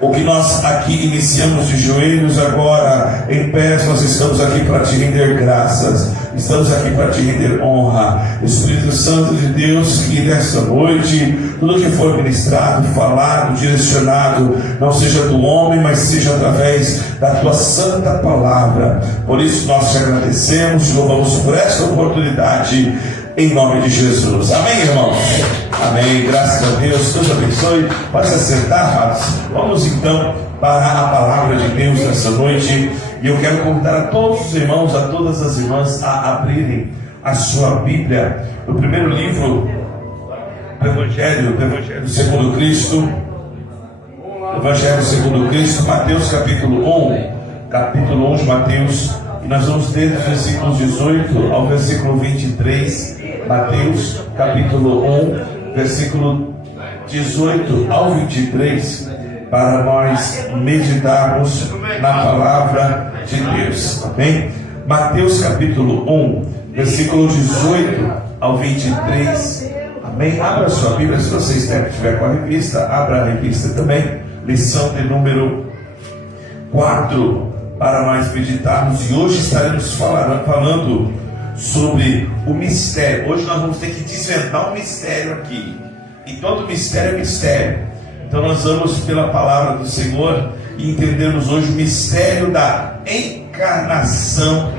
O que nós aqui iniciamos de joelhos, agora em pés, nós estamos aqui para te render graças, estamos aqui para te render honra. Espírito Santo de Deus, que nesta noite tudo que for ministrado, falado, direcionado, não seja do homem, mas seja através da tua santa palavra. Por isso nós te agradecemos, te louvamos por esta oportunidade, em nome de Jesus. Amém, irmãos? Amém, graças a Deus. Deus abençoe. Pode se assentar, amados. Vamos então para a palavra de Deus nessa noite. E eu quero convidar a todos os irmãos, a todas as irmãs, a abrirem a sua Bíblia no primeiro livro do Evangelho segundo Cristo. Evangelho segundo Cristo, Mateus capítulo 1. Capítulo 1 de Mateus. E nós vamos ler dos versículos 18 ao versículo 23. Mateus capítulo 1, versículo 18 ao 23, para nós meditarmos na palavra de Deus. Amém? Mateus capítulo 1, versículo 18 ao 23. Amém? Abra a sua Bíblia, se você estiver com a revista, abra a revista também. Lição de número 4, para nós meditarmos. E hoje estaremos falando sobre o mistério. Hoje nós vamos ter que desvendar um mistério aqui. E todo mistério é mistério. Então nós vamos pela palavra do Senhor e entendermos hoje o mistério da encarnação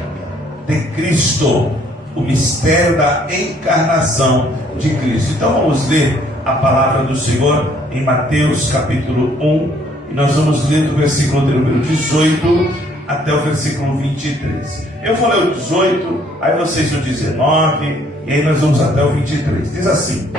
de Cristo. O mistério da encarnação de Cristo. Então vamos ler a palavra do Senhor em Mateus capítulo 1. E nós vamos ler do versículo de número 18 até o versículo 23. Eu vou ler o 18, aí vocês o 19, e aí nós vamos até o 23. Diz assim: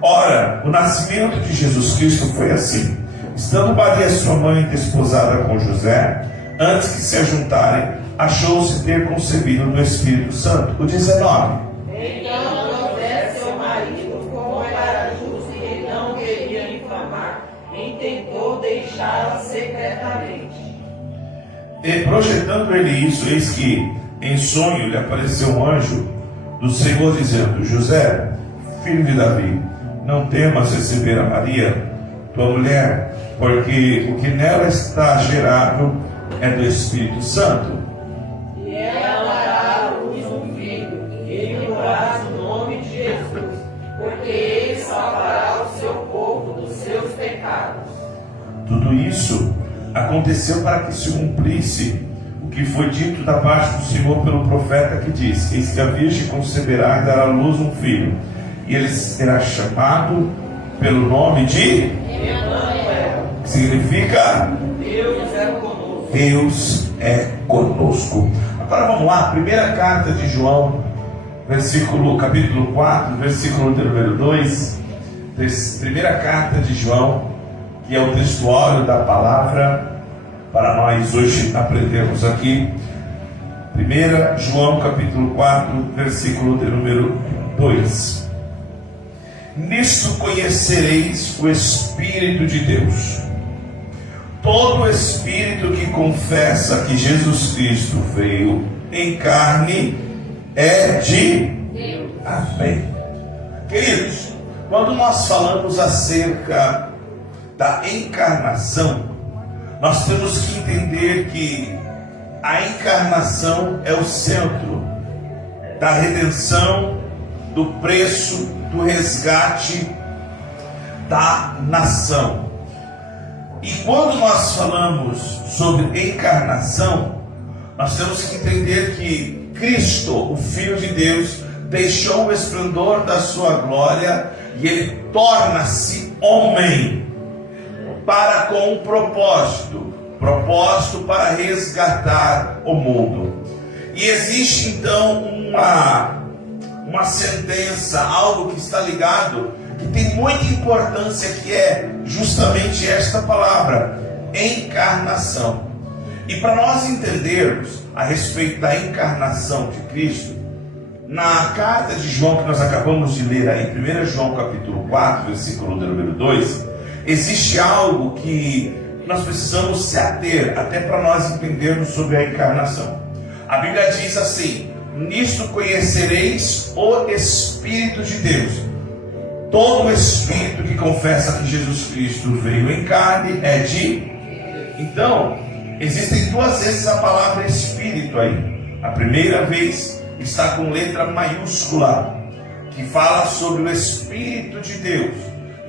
Ora, o nascimento de Jesus Cristo foi assim. Estando Maria, sua mãe, desposada com José, antes que se ajuntarem, achou-se ter concebido do Espírito Santo. O 19. Então José, seu marido, como era justo e ele não queria infamar, intentou deixá-la secretamente. E projetando ele isso, eis que em sonho lhe apareceu um anjo do Senhor, dizendo: José, filho de Davi, não temas receber a Maria, tua mulher, porque o que nela está gerado é do Espírito Santo. E ela dará à luz um filho, e lhe porás o nome de Jesus, porque ele salvará o seu povo dos seus pecados. Tudo isso aconteceu para que se cumprisse o que foi dito da parte do Senhor pelo profeta, que diz: Eis que a Virgem conceberá e dará à luz um filho, e ele será chamado pelo nome de Emanuel, que significa Deus é conosco. Deus é conosco. Agora vamos lá, primeira carta de João, capítulo 4, versículo número 2. Primeira carta de João, que é o textuário da palavra, para nós hoje aprendermos aqui. 1 João capítulo 4, versículo de número 2. Nisto conhecereis o Espírito de Deus. Todo espírito que confessa que Jesus Cristo veio em carne é de Deus. Amém. Queridos, quando nós falamos acerca da encarnação, nós temos que entender que a encarnação é o centro da redenção, do preço, do resgate da nação. E quando nós falamos sobre encarnação, nós temos que entender que Cristo, o Filho de Deus, deixou o esplendor da sua glória e ele torna-se homem para com um propósito para resgatar o mundo. E existe então uma sentença, algo que está ligado, que tem muita importância, que é justamente esta palavra, encarnação. E para nós entendermos a respeito da encarnação de Cristo, na carta de João que nós acabamos de ler aí, 1 João capítulo 4, versículo número 2, existe algo que nós precisamos se ater, até para nós entendermos sobre a encarnação. A Bíblia diz assim: nisto conhecereis o Espírito de Deus. todo espírito que confessa que Jesus Cristo veio em carne é de... Então, existem duas vezes a palavra espírito aí. A primeira vez está com letra maiúscula, que fala sobre o Espírito de Deus.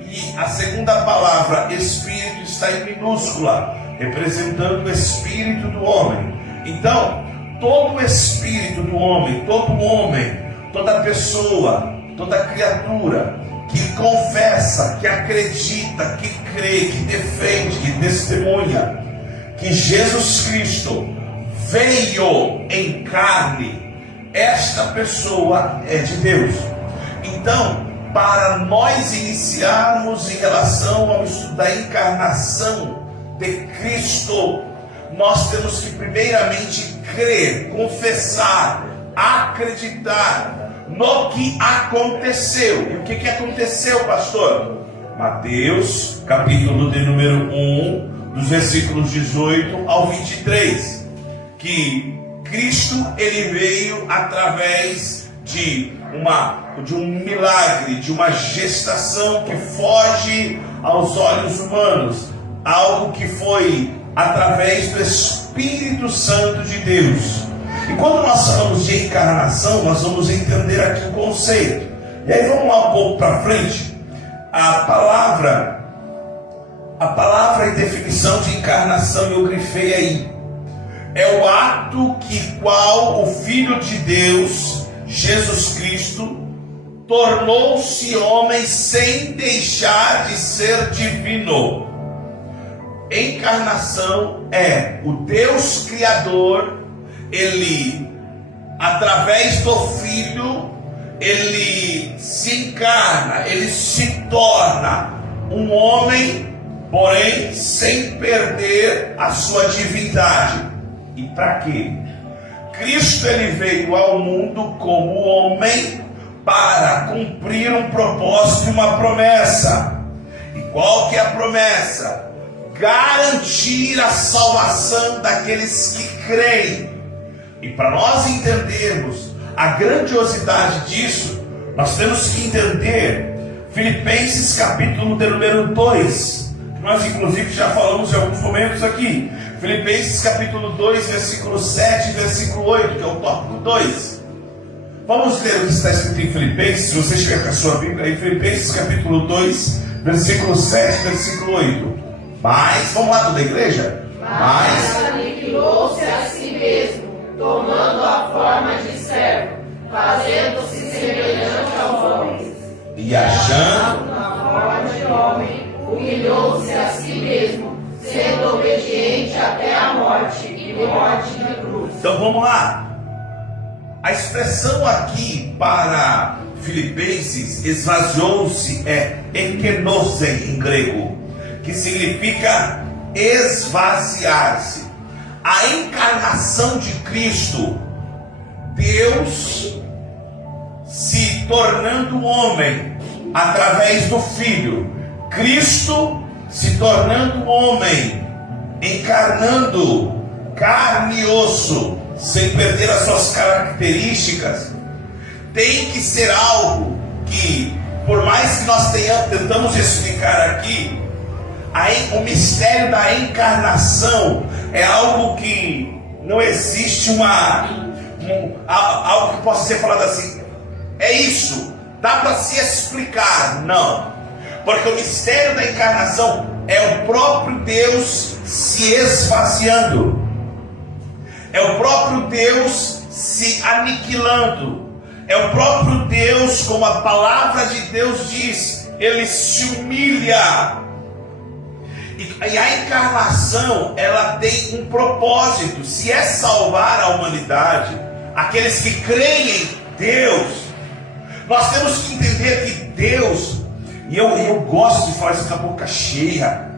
E a segunda palavra, espírito, está em minúscula, representando o espírito do homem. Então, todo o espírito do homem, toda pessoa, toda criatura que confessa, que acredita, que crê, que defende, que testemunha que Jesus Cristo veio em carne, esta pessoa é de Deus. Então, para nós iniciarmos em relação ao estudo da encarnação de Cristo, nós temos que primeiramente crer, confessar, acreditar no que aconteceu. E o que aconteceu, pastor? Mateus, capítulo de número 1, dos versículos 18 ao 23, que Cristo, ele veio através de um milagre, de uma gestação que foge aos olhos humanos, algo que foi através do Espírito Santo de Deus. E quando nós falamos de encarnação, nós vamos entender aqui o conceito. E aí vamos lá um pouco para frente. A palavra e definição de encarnação, eu grifei aí, é o ato qual o Filho de Deus, Jesus Cristo, tornou-se homem sem deixar de ser divino. Encarnação é o Deus Criador, ele, através do Filho, ele se encarna, ele se torna um homem, porém sem perder a sua divindade. E para quê? Cristo, ele veio ao mundo como homem para cumprir um propósito e uma promessa. E qual que é a promessa? Garantir a salvação daqueles que creem. E para nós entendermos a grandiosidade disso, nós temos que entender Filipenses capítulo de número 2, que nós inclusive já falamos em alguns momentos aqui. Filipenses capítulo 2, versículo 7 e versículo 8, que é o tópico 2. Vamos ler o que está escrito em Filipenses, se você estiver com a sua Bíblia aí, Filipenses capítulo 2, versículo 7 e versículo 8. Mas, vamos lá toda a igreja? Mas aniquilou-se a si mesmo, tomando a forma de servo, fazendo-se semelhante aos homens. E achando na forma de homem, humilhou-se a si mesmo, sendo obediente até a morte e morte de cruz. Então vamos lá. A expressão aqui para Filipenses, esvaziou-se, é ekenose em grego, que significa esvaziar-se. A encarnação de Cristo, Deus se tornando homem através do Filho, Cristo se tornando homem, encarnando carne e osso, sem perder as suas características, tem que ser algo que, por mais que nós tentamos explicar aqui, o mistério da encarnação é algo que não existe algo que possa ser falado assim, é isso, dá para se explicar. Não, porque o mistério da encarnação é o próprio Deus se esvaziando, é o próprio Deus se aniquilando, é o próprio Deus, como a palavra de Deus diz, ele se humilha. E a encarnação, ela tem um propósito, se é salvar a humanidade, aqueles que creem em Deus. Nós temos que entender que Deus, e eu gosto de falar isso com a boca cheia,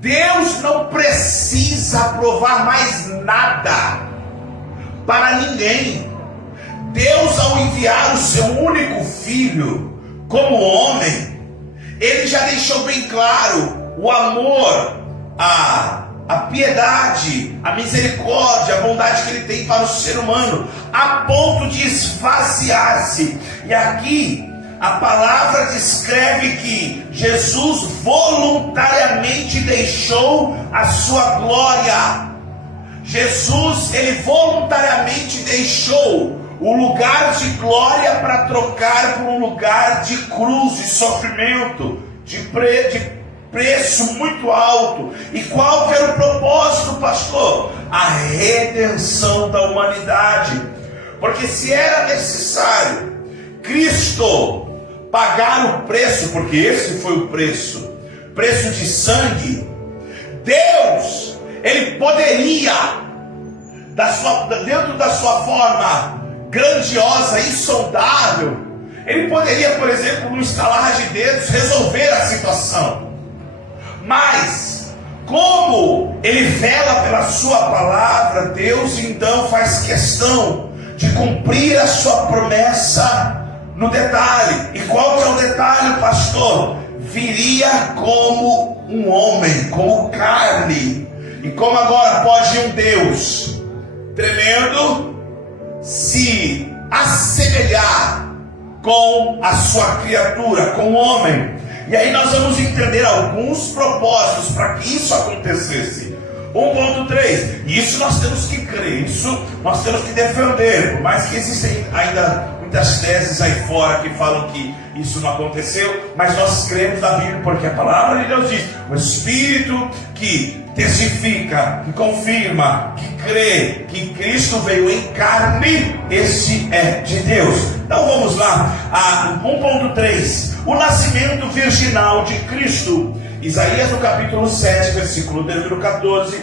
Deus não precisa provar mais nada para ninguém. Deus, ao enviar o seu único filho como homem, ele já deixou bem claro o amor, a piedade, a misericórdia, a bondade que ele tem para o ser humano, a ponto de esvaziar-se. E aqui a palavra descreve que Jesus voluntariamente deixou a sua glória. Jesus, ele voluntariamente deixou o lugar de glória para trocar por um lugar de cruz, de sofrimento, de preço muito alto. E qual que era o propósito, pastor? A redenção da humanidade. Porque se era necessário Cristo pagar o preço, porque esse foi o preço de sangue, Deus, ele poderia, dentro da sua forma grandiosa, insondável, ele poderia, por exemplo, no estalar de dedos, resolver a situação. Mas, como ele vela pela sua palavra, Deus então faz questão de cumprir a sua promessa no detalhe. E qual que é o detalhe, pastor? Viria como um homem, como carne. E como agora pode um Deus tremendo se assemelhar com a sua criatura, com o homem? E aí nós vamos entender alguns propósitos para que isso acontecesse. 1.3, isso nós temos que crer, isso nós temos que defender, por mais que existem ainda muitas teses aí fora que falam que isso não aconteceu, mas nós cremos na Bíblia, porque a palavra de Deus diz: o Espírito que testifica, que confirma, que crê que Cristo veio em carne, esse é de Deus. Então vamos lá, a 1.3, o nascimento virginal de Cristo. Isaías no capítulo 7, versículo número 14,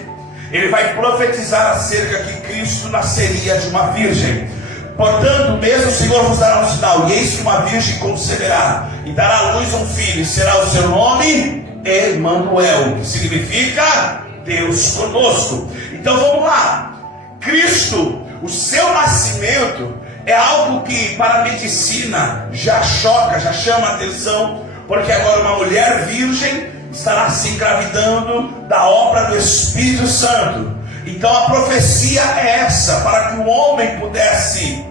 ele vai profetizar acerca que Cristo nasceria de uma virgem. Portanto, mesmo o Senhor vos dará um sinal, e eis que uma virgem conceberá, e dará à luz um filho, e será o seu nome Emanuel, que significa Deus conosco. Então vamos lá, Cristo, o seu nascimento é algo que para a medicina já choca, já chama a atenção, porque agora uma mulher virgem estará se engravidando da obra do Espírito Santo. Então a profecia é essa, para que o homem pudesse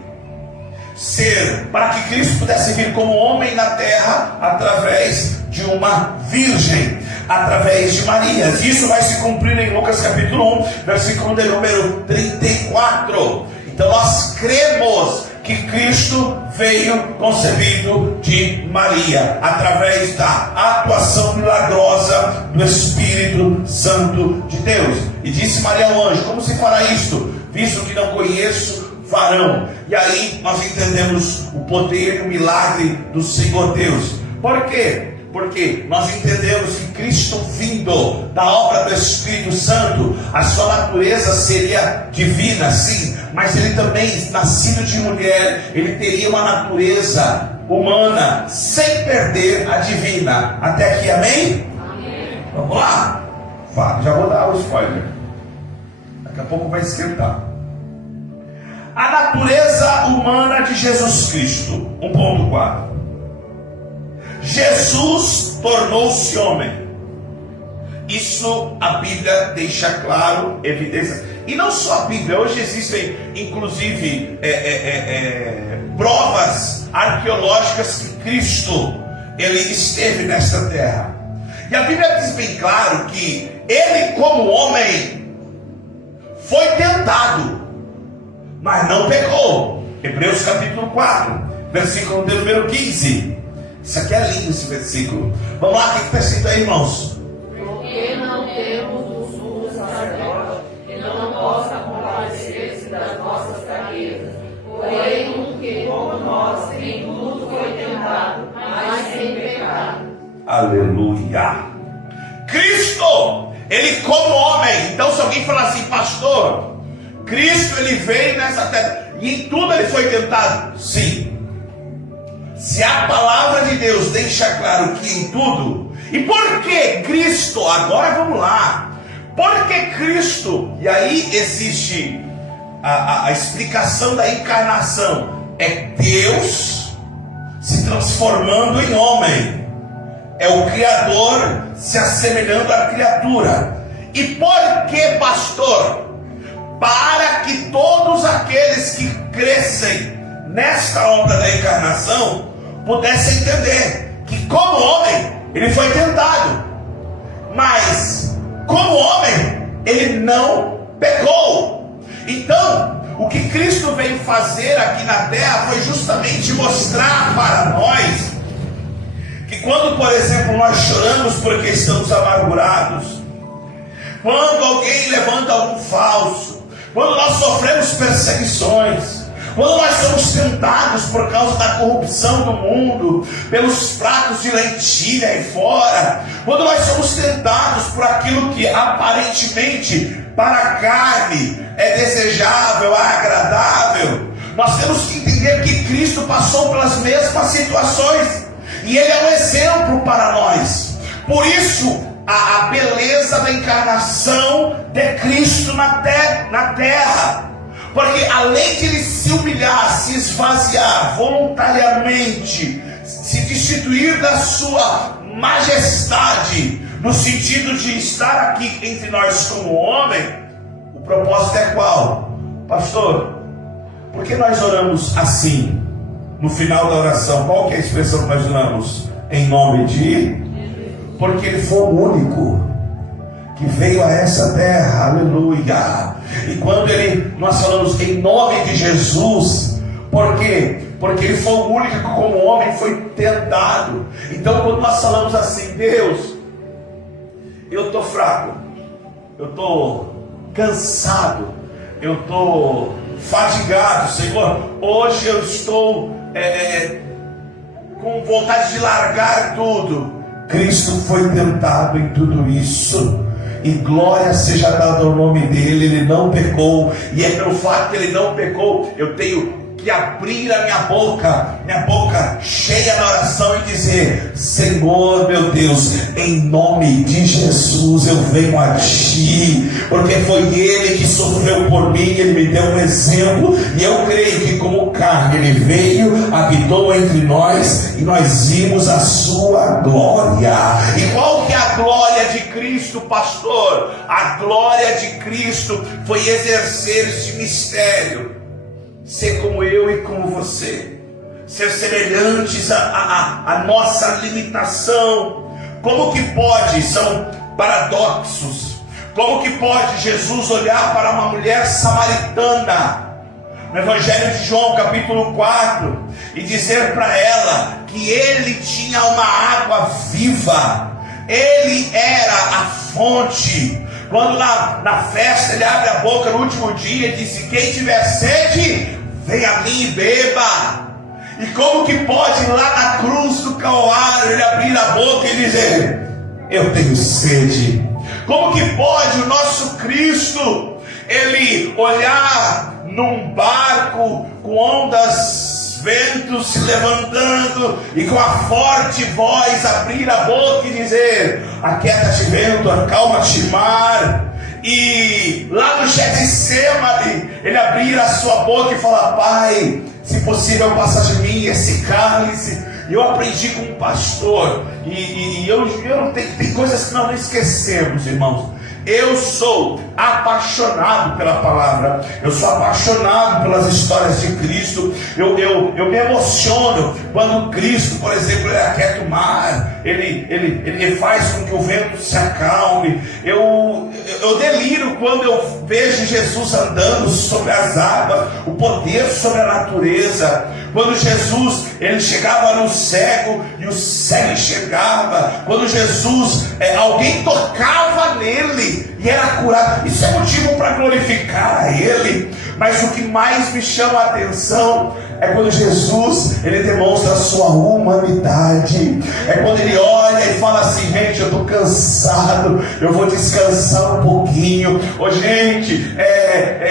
ser, para que Cristo pudesse vir como homem na terra, através de uma virgem, através de Maria. Isso vai se cumprir em Lucas capítulo 1, versículo de número 34. Então nós cremos que Cristo veio concebido de Maria, através da atuação milagrosa do Espírito Santo de Deus. E disse Maria ao anjo: como se fará isto, visto que não conheço varão? E aí nós entendemos o poder e o milagre do Senhor Deus. Por quê? Porque nós entendemos que Cristo vindo da obra do Espírito Santo, a sua natureza seria divina, sim, mas ele também, nascido de mulher, ele teria uma natureza humana, sem perder a divina. Até aqui, amém? Amém. Vamos lá? Já vou dar o spoiler. Daqui a pouco vai esquentar. A natureza humana de Jesus Cristo. 1.4. Jesus tornou-se homem. Isso a Bíblia deixa claro, evidência. E não só a Bíblia, hoje existem inclusive provas arqueológicas que Cristo ele esteve nesta terra. E a Bíblia diz bem claro que ele, como homem, foi tentado, mas não pecou. Hebreus capítulo 4, versículo de número 15. Isso aqui é lindo, esse versículo. Vamos lá, o que está escrito aí, irmãos? Porque não temos um sumo sacerdote que não possa compadecer-se das nossas fraquezas, porém um que, como nós, em tudo foi tentado, mas sem pecado. Aleluia! Cristo, ele como homem. Então se alguém falar assim: pastor, Cristo ele veio nessa terra e em tudo ele foi tentado. Sim. Se a palavra de Deus deixa claro que em tudo. E por que Cristo? Agora vamos lá. Por que Cristo? E aí existe a explicação da encarnação. É Deus se transformando em homem. É o Criador se assemelhando à criatura. E por que, pastor? Para que todos aqueles que crescem nesta obra da encarnação pudesse entender que, como homem, ele foi tentado, mas como homem, ele não pecou. Então, o que Cristo veio fazer aqui na terra foi justamente mostrar para nós que quando, por exemplo, nós choramos porque estamos amargurados, quando alguém levanta algum falso, quando nós sofremos perseguições, quando nós somos tentados por causa da corrupção do mundo, pelos pratos de lentilha aí fora, quando nós somos tentados por aquilo que aparentemente para a carne é desejável, é agradável, nós temos que entender que Cristo passou pelas mesmas situações e Ele é um exemplo para nós. Por isso, a beleza da encarnação de Cristo na terra, porque além de Ele se humilhar, se esvaziar voluntariamente, se destituir da sua majestade, no sentido de estar aqui entre nós como homem, o propósito é qual? Pastor, por que nós oramos assim? No final da oração, qual que é a expressão que nós oramos? Em nome de... Porque Ele foi o único que veio a essa terra, aleluia. E quando nós falamos em nome de Jesus, por quê? Porque Ele foi o único que como homem foi tentado. Então quando nós falamos assim, Deus, eu estou fraco, eu estou cansado, eu estou fadigado, Senhor, hoje eu estou com vontade de largar tudo. Cristo foi tentado em tudo isso, e glória seja dada ao nome dele. Ele não pecou, e é pelo fato que ele não pecou, eu tenho que abrir a minha boca cheia na oração e dizer: Senhor meu Deus, em nome de Jesus eu venho a Ti, porque foi Ele que sofreu por mim, Ele me deu um exemplo, e eu creio que como carne Ele veio, habitou entre nós, e nós vimos a Sua glória. E qual que é a glória de Cristo, pastor? A glória de Cristo foi exercer esse mistério, ser como eu e como você, ser semelhantes à nossa limitação. Como que pode? São paradoxos. Como que pode Jesus olhar para uma mulher samaritana no Evangelho de João capítulo 4 e dizer para ela que Ele tinha uma água viva, Ele era a fonte? Quando na festa Ele abre a boca no último dia e disse: quem tiver sede, venha a mim e beba. E como que pode lá na cruz do Calvário Ele abrir a boca e dizer: eu tenho sede? Como que pode o nosso Cristo Ele olhar num barco com ondas, ventos se levantando, e com a forte voz abrir a boca e dizer: aquieta-te vento, acalma-te mar? E lá no Getsemane Ele abrir a sua boca e falar: Pai, se possível passa de mim esse cálice. E eu aprendi com um pastor, e eu não tem coisas que nós não esquecemos, irmãos. Eu sou apaixonado pela palavra, eu sou apaixonado pelas histórias de Cristo. Eu me emociono quando Cristo, por exemplo, Ele aquieta o mar, ele faz com que o vento se acalme. Eu deliro quando eu vejo Jesus andando sobre as águas, o poder sobre a natureza. Quando Jesus Ele chegava no cego e o cego enxergava. Quando Jesus, alguém tocava nele e era curado. Isso é motivo para glorificar a Ele. Mas o que mais me chama a atenção é quando Jesus Ele demonstra a sua humanidade. É quando Ele olha e fala assim: gente, eu estou cansado, eu vou descansar um pouquinho. Gente,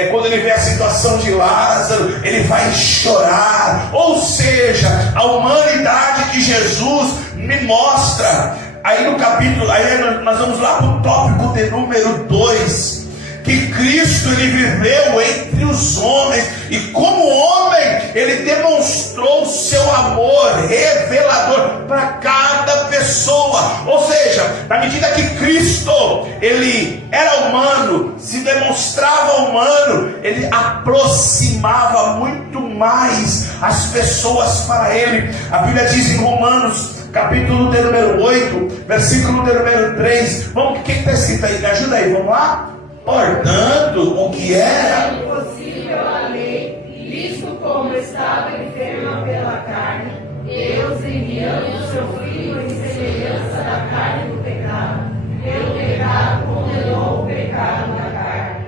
quando Ele vê a situação de Lázaro, Ele vai chorar. Ou seja, a humanidade que Jesus me mostra. Aí no capítulo, aí nós vamos lá para o tópico de número 2. que Cristo ele viveu entre os homens e como homem ele demonstrou o seu amor revelador para cada pessoa. Ou seja, na medida que Cristo ele era humano, se demonstrava humano, ele aproximava muito mais as pessoas para ele. A Bíblia diz em Romanos capítulo de número 8, versículo de número 3. Vamos, o que está escrito aí? Me ajuda aí, vamos lá? Portanto, o que era impossível a lei, visto como estava enferma pela carne, Deus enviando o seu Filho em semelhança da carne do pecado, pelo pecado condenou o pecado na carne.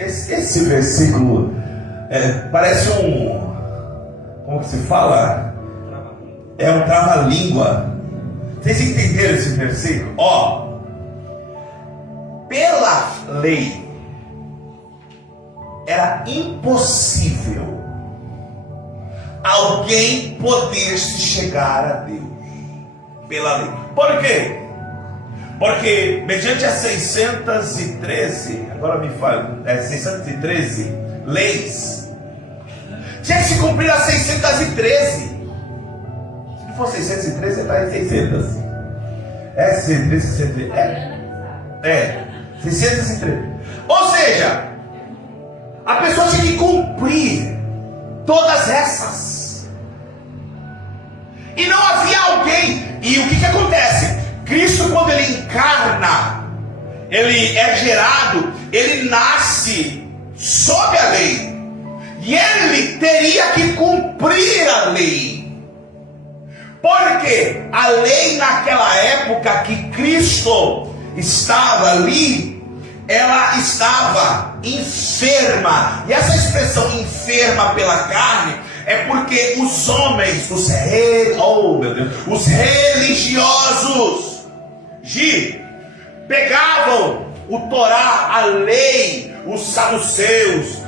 Esse versículo parece como que se fala? É um trava-língua. Vocês entenderam esse versículo? Pela lei era impossível alguém poder se chegar a Deus pela lei. Por quê? Porque mediante as 613, agora me fala, 613 leis, tinha que se cumprir as 613. Se não for 613, você está em 600. 613. 613. Ou seja, a pessoa tinha que cumprir todas essas. E não havia alguém. E o que acontece? Cristo, quando ele encarna, ele é gerado, ele nasce sob a lei. E ele teria que cumprir a lei. Porque a lei naquela época que Cristo estava ali, ela estava enferma. E essa expressão enferma pela carne é porque os homens, os religiosos, pegavam o Torá, a lei, os saduceus,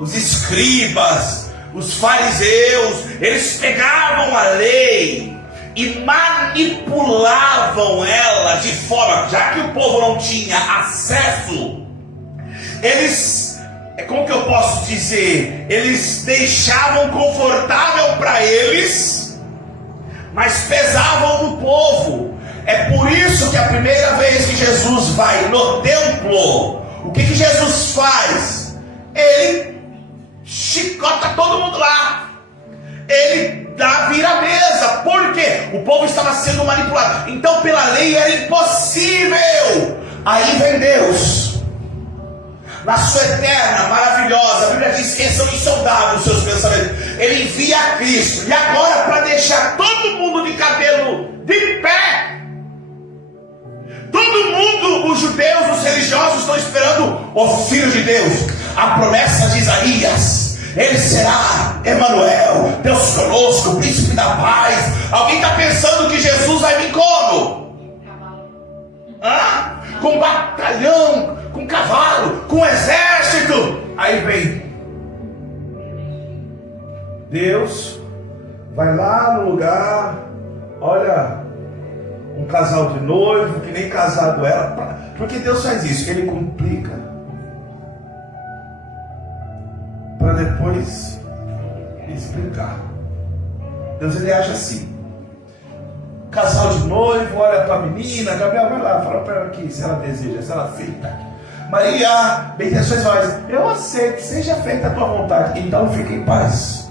os escribas, os fariseus, eles pegavam a lei e manipulavam ela de forma, já que o povo não tinha acesso, eles, como que eu posso dizer, eles deixavam confortável para eles, mas pesavam no povo. É por isso que a primeira vez que Jesus vai no templo, o que Jesus faz? Ele chicota todo mundo lá. Ele vira a mesa. Por quê? O povo estava sendo manipulado. Então pela lei era impossível. Aí vem Deus, na sua eterna, maravilhosa, a Bíblia diz que são insondáveis os seus pensamentos. Ele envia a Cristo. E agora, para deixar todo mundo de cabelo de pé, todo mundo, os judeus, os religiosos, estão esperando o Filho de Deus. A promessa de Isaías: ele será Emanuel, Deus conosco, príncipe da paz. Alguém está pensando que Jesus vai vir como? Com batalhão, com cavalo, com exército. Aí vem Deus, vai lá no lugar, olha, um casal de noivo que nem casado era. Porque Deus faz isso, Ele complica para depois explicar. Deus, Ele age assim. Casal de noivo, olha para a menina, Gabriel, vai lá, fala para ela aqui se ela deseja, se ela aceita. Maria, bem intenções vós, eu aceito, seja feita a tua vontade. Então fique em paz,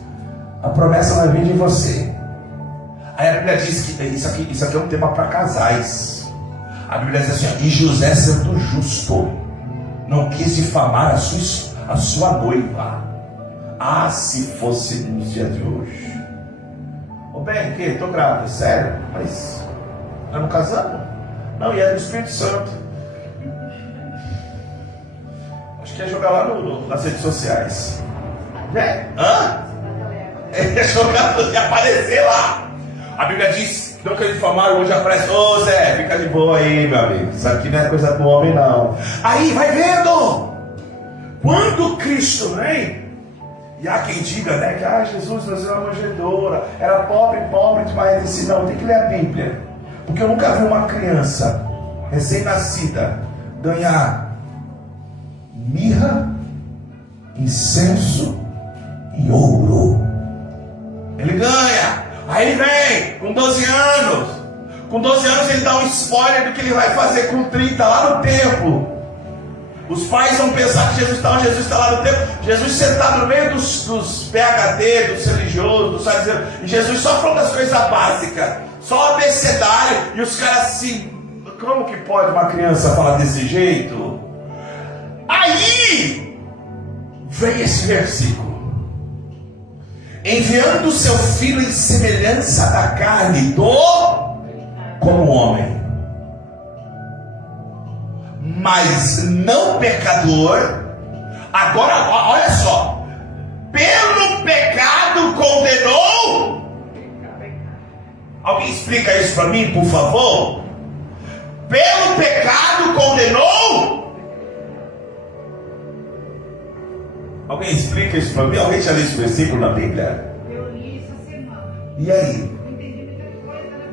a promessa vai vir de você. Aí a Bíblia diz que isso aqui é um tema para casais. A Bíblia diz assim: e José, sendo justo, não quis difamar a sua noiva. Se fosse nos dias de hoje. Bem, que? Estou grávida, sério? Mas nós não casamos? Não, e é do Espírito Santo. Acho que ia jogar lá nas redes sociais. É ia jogar, ia aparecer lá. A Bíblia diz: não quer difamar, hoje aparece. Ô Zé, fica de boa aí, meu amigo. Isso aqui não é coisa do homem, não. Aí, vai vendo. Quando Cristo vem, e há quem diga, né, que Jesus nasceu uma manjedoura, era pobre demais. Eu disse: não, tem que ler a Bíblia, porque eu nunca vi uma criança recém-nascida ganhar mirra, incenso e ouro. Ele ganha. Aí ele vem com 12 anos. Com 12 anos ele dá um spoiler do que ele vai fazer com 30 lá no templo. Os pais vão pensar que Jesus está lá no templo. Jesus sentado no meio dos PhD, dos religiosos, dos fariseus. E Jesus só falando das coisas básicas. Só abecedário. E os caras assim, como que pode uma criança falar desse jeito? Aí vem esse versículo: enviando seu filho em semelhança da carne, como homem, mas não pecador. Agora, olha só, pelo pecado condenou. Alguém explica isso para mim, por favor? Pelo pecado condenou. Alguém explica isso para mim? Alguém já leu esse versículo na Bíblia? Eu li isso essa semana. E aí? Não entendi muita coisa, né?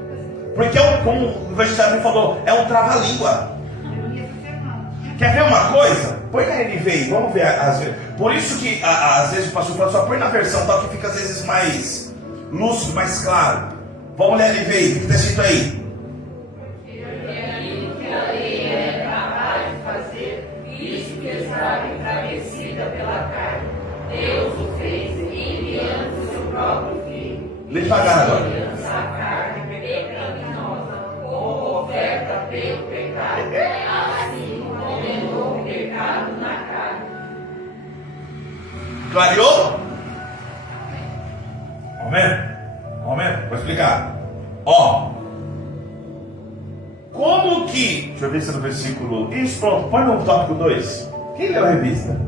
Porque, como o vegetariano falou, é um trava-língua. Eu li essa semana. Quer ver uma coisa? Põe na NVI, vamos ver às vezes. Por isso que às vezes o pastor fala, só põe na versão tal, que fica às vezes mais lúcido, mais claro. Vamos ler a NVI, o que está escrito aí? Deus o fez enviando o seu próprio filho. Lê devagar agora. A carne pecaminosa, como oferta pelo pecado, assim condenou o pecado na carne. Clareou? Amém? Amém? Vou explicar. Ó. Como que... Deixa eu ver se é no versículo... Isso, pronto. Põe no tópico 2. Quem leu a revista?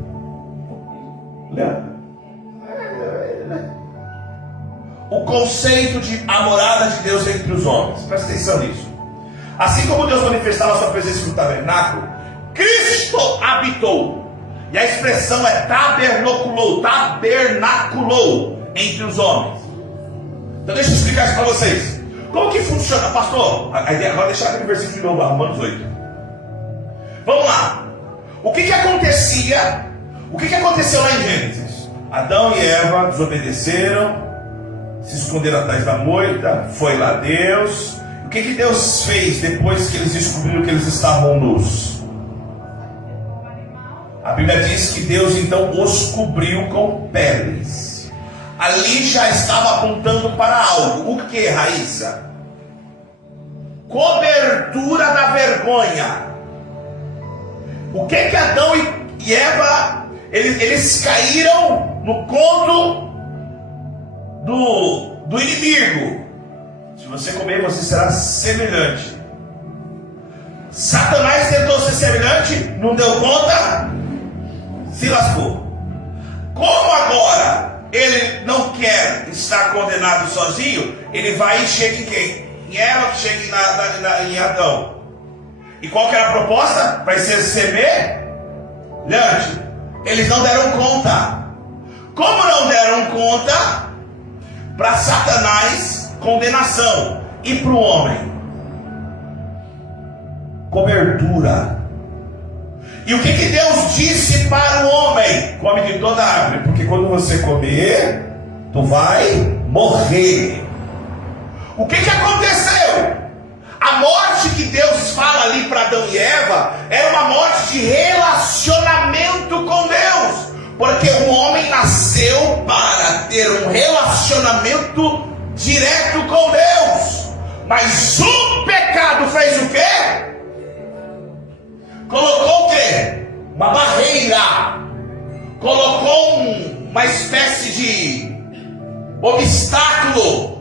O conceito de a morada de Deus entre os homens. Presta atenção nisso. Assim como Deus manifestava a sua presença no tabernáculo, Cristo habitou. E a expressão é tabernaculou entre os homens. Então deixa eu explicar isso para vocês. Como que funciona, pastor? Agora deixar aquele versículo de novo, Romanos 8. Vamos lá. O que acontecia? O que aconteceu lá em Gênesis? Adão e Eva desobedeceram, se esconderam atrás da moita, foi lá Deus. O que Deus fez depois que eles descobriram que eles estavam nus? A Bíblia diz que Deus então os cobriu com peles. Ali já estava apontando para algo. O que, Raíssa? Cobertura da vergonha. O que Adão e Eva, eles caíram no conto do inimigo. Se você comer, você será semelhante. Satanás tentou ser semelhante, não deu conta, se lascou. Como agora ele não quer estar condenado sozinho, ele vai e chega em quem? Em Eva, que chega em Adão. E qual que era a proposta? Vai ser semelhante. Eles não deram conta. Como não deram conta, para Satanás, condenação. E para o homem? Cobertura. E o que Deus disse para o homem? Come de toda a árvore, porque quando você comer, tu vai morrer. O que aconteceu? A morte que Deus fala ali para Adão e Eva era uma morte de relacionamento com Deus, porque o homem nasceu para ter um relacionamento direto com Deus. Mas o pecado fez o quê? Colocou o quê? Uma barreira. Colocou uma espécie de obstáculo.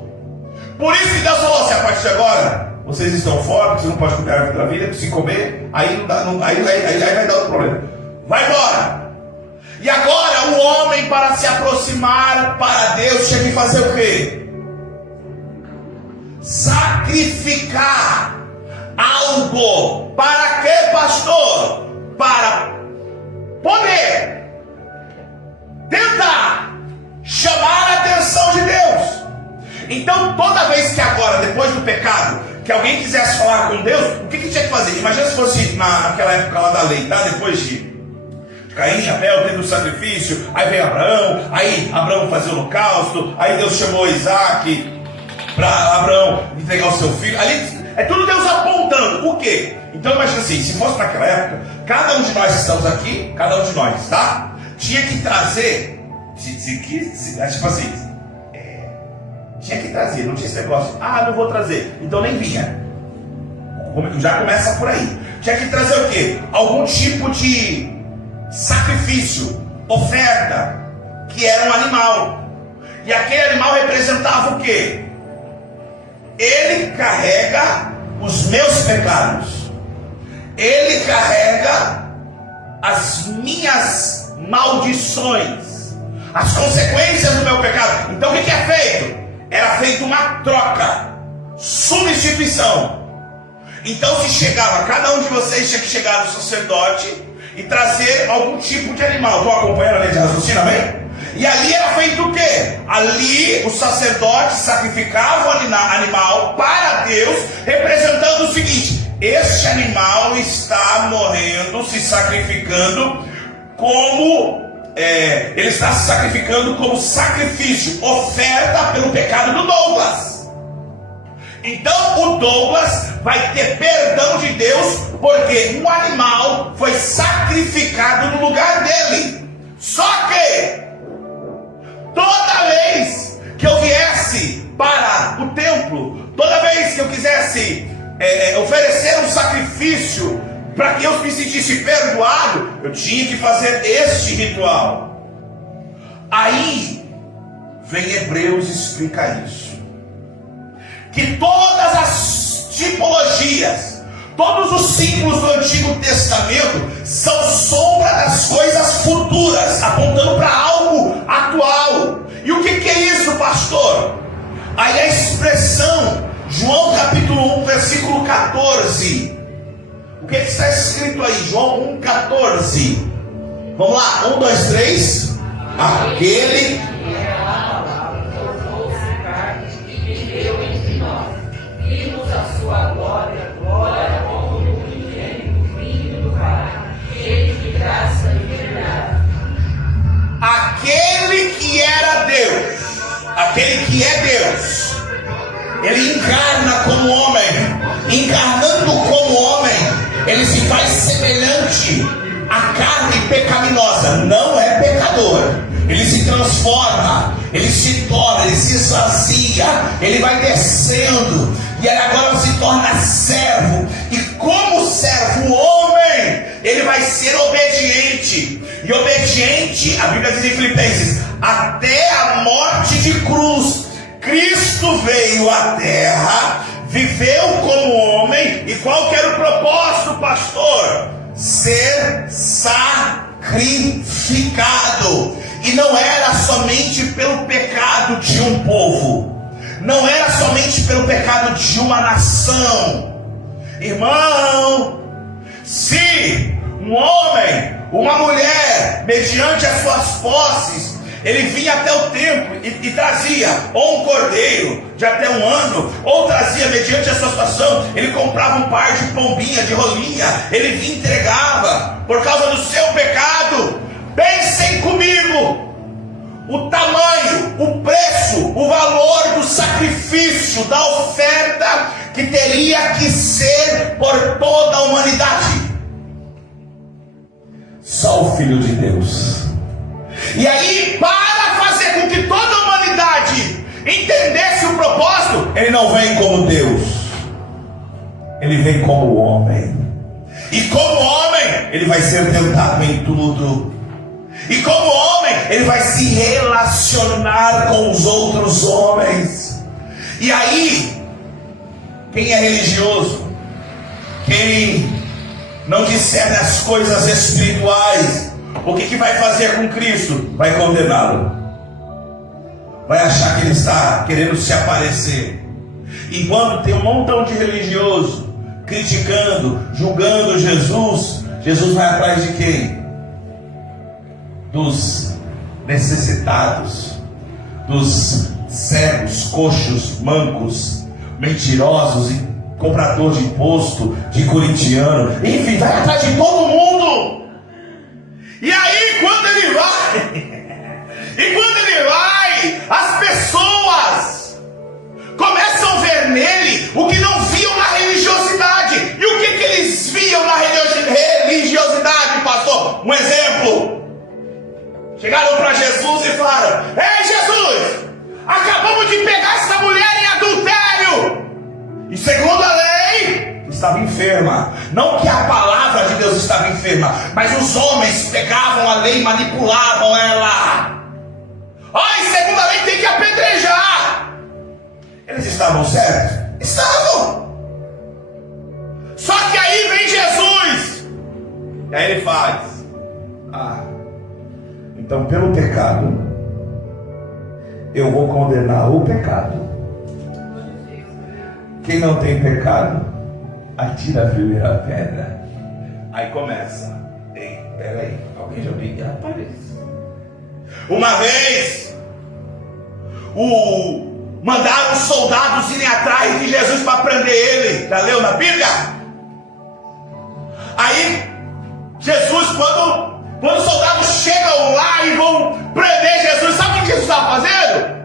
Por isso que Deus falou assim: a partir de agora, vocês estão fora, vocês não podem comer a árvore da vida, se comer, aí vai dar outro problema. Vai embora. E agora o homem, para se aproximar para Deus, tinha que fazer o quê? Sacrificar algo. Para quê, pastor? Para poder tentar chamar a atenção de Deus. Então, toda vez que agora, depois do pecado, que alguém quisesse falar com Deus, o que tinha que fazer? Imagina se fosse naquela época lá da lei, tá? Depois de Caim, Abel, teve o sacrifício, aí veio Abraão, aí Abraão fazia o holocausto, aí Deus chamou Isaac para Abraão entregar o seu filho. Ali é tudo Deus apontando. O quê? Então imagina assim, se fosse naquela época, cada um de nós que estamos aqui, cada um de nós, tá? Tinha que trazer, tipo assim, tinha que trazer, não tinha esse negócio, não vou trazer, então nem vinha. Já começa por aí. Tinha que trazer o quê? Algum tipo de sacrifício, oferta, que era um animal. E aquele animal representava o quê? Ele carrega os meus pecados, ele carrega as minhas maldições, as consequências do meu pecado. Então o que é feito? Era feita uma troca, substituição. Então se chegava, cada um de vocês tinha que chegar no sacerdote e trazer algum tipo de animal. Estou acompanhando a linha de raciocínio, amém? E ali era feito o quê? Ali o sacerdote sacrificava o animal para Deus, representando o seguinte: este animal está morrendo, se sacrificando como ele está se sacrificando como sacrifício, oferta pelo pecado do Douglas. Então o Douglas vai ter perdão de Deus, porque um animal foi sacrificado no lugar dele. Só que toda vez que eu viesse para o templo, toda vez que eu quisesse oferecer um sacrifício para que eu me sentisse perdoado, eu tinha que fazer este ritual. Aí vem Hebreus explicar isso, que todas as tipologias, todos os símbolos do Antigo Testamento são sombra das coisas futuras, apontando para algo atual. E o que é isso, pastor? Aí a expressão, João capítulo 1, versículo 14. O que está escrito aí? João 1,14. Vamos lá, 1, 2, 3. Aquele aquele que era Deus, aquele que é Deus, ele encarna como homem. Encarnando como homem, ele se faz semelhante à carne pecaminosa. Não é pecador, ele se transforma, ele se torna, ele se esvazia, ele vai descendo, e ele agora se torna servo. E como servo homem, ele vai ser obediente. E obediente, a Bíblia diz em Filipenses, até a morte de cruz. Cristo veio à terra, viveu como homem, e qual que era o propósito, pastor? Ser sacrificado. E não era somente pelo pecado de um povo, não era somente pelo pecado de uma nação. Irmão, se um homem, uma mulher, mediante as suas posses, ele vinha até o templo e trazia ou um cordeiro de até 1 ano, ou trazia, mediante a sua situação, ele comprava um par de pombinha, de rolinha, ele vinha e entregava por causa do seu pecado. Pensem comigo, o tamanho, o preço, o valor do sacrifício, da oferta que teria que ser por toda a humanidade. Só o Filho de Deus. E aí, para fazer com que toda a humanidade entendesse o propósito, ele não vem como Deus, ele vem como homem. E como homem, ele vai ser tentado em tudo. E como homem, ele vai se relacionar com os outros homens. E aí, quem é religioso, quem não discerne as coisas espirituais, o que vai fazer com Cristo? Vai condená-lo. Vai achar que ele está querendo se aparecer. Enquanto tem um montão de religioso criticando, julgando Jesus, Jesus vai atrás de quem? Dos necessitados, dos cegos, coxos, mancos, mentirosos, cobrador de imposto, de corintiano, enfim, vai atrás de todo mundo. E aí quando ele vai, as pessoas começam a ver nele o que não viam na religiosidade. E o que eles viam na religiosidade, pastor? Um exemplo. Chegaram para Jesus e falaram: ei, Jesus, acabamos de pegar essa mulher em adultério. E segundo a lei, estava enferma. Não que a palavra de Deus estava enferma, mas os homens pegavam a lei e manipulavam ela. E segundo a lei tem que apedrejar. Eles estavam certos? Estavam. Só que aí vem Jesus. E aí ele faz: então pelo pecado eu vou condenar o pecado. Quem não tem pecado, atira a primeira pedra. Aí começa: ei, peraí, alguém já viu? Aparece. Uma vez, mandaram os soldados irem atrás de Jesus para prender ele. Já leu na Bíblia? Aí, Jesus, quando os soldados chegam lá e vão prender Jesus, sabe o que Jesus estava fazendo?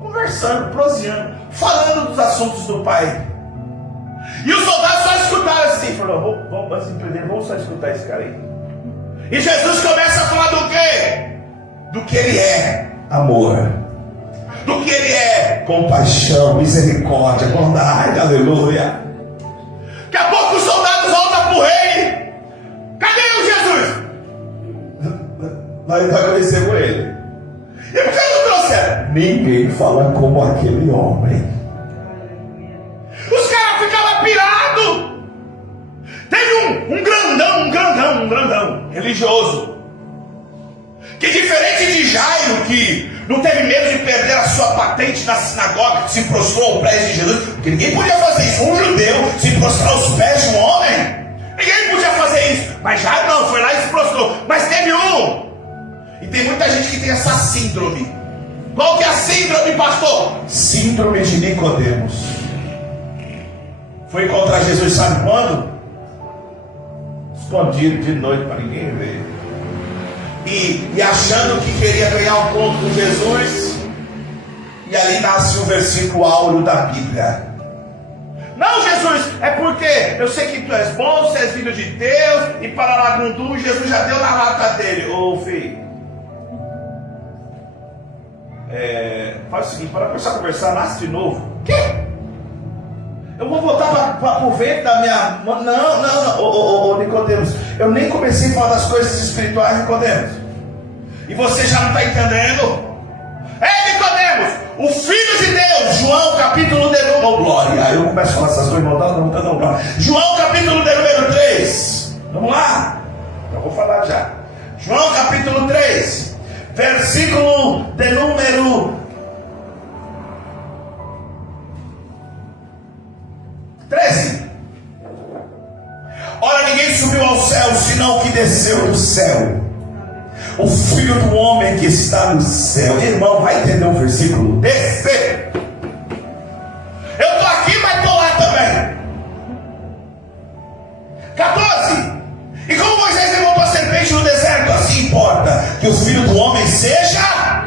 Conversando, proseando, falando dos assuntos do Pai. E os soldados só escutaram assim, falaram: vamos antes de prender, vamos só escutar esse cara aí. E Jesus começa a falar do quê? Do que ele é: amor. Do que ele é: compaixão, misericórdia, bondade, aleluia. Daqui a pouco os soldados voltam para o rei. Cadê o Jesus? Vai conhecer com ele. E por que não trouxeram? Ninguém fala como aquele homem. Os caras ficavam pirados. Teve um grandão religioso, que diferente de Jairo, que não teve medo de perder a sua patente na sinagoga, que se prostrou aos pés de Jesus, porque ninguém podia fazer isso. Um judeu se prostrar aos pés de um homem, ninguém podia fazer isso. Mas Jairo não, foi lá e se prostrou. Mas teve um. E tem muita gente que tem essa síndrome. Qual que é a síndrome, pastor? Síndrome de Nicodemos. Foi encontrar Jesus, sabe quando? Escondido de noite para ninguém ver. E achando que queria ganhar um ponto com Jesus. E ali nasce o versículo áureo da Bíblia. Não, Jesus, é porque eu sei que tu és bom, você és filho de Deus, e para lá Gundu, Jesus já deu na lata dele. Ô filho, faz o seguinte, para começar a conversar, nasce de novo. Quê? Eu vou voltar para o vento da minha... Não, Nicodemos, eu nem comecei a falar das coisas espirituais, Nicodemos. E você já não está entendendo? Ei, Nicodemos, o Filho de Deus, João capítulo de número... glória, aí eu começo a falar essas coisas, não, glória. João capítulo de número 3, vamos lá? Eu vou falar já. João capítulo 3, versículo de número 13. Ora, ninguém subiu ao céu, senão o que desceu do céu, o Filho do Homem que está no céu. Irmão, vai entender o versículo? Descer. Eu estou aqui, mas estou lá também. 14. E como Moisés levantou a serpente no deserto, assim importa que o Filho do Homem seja.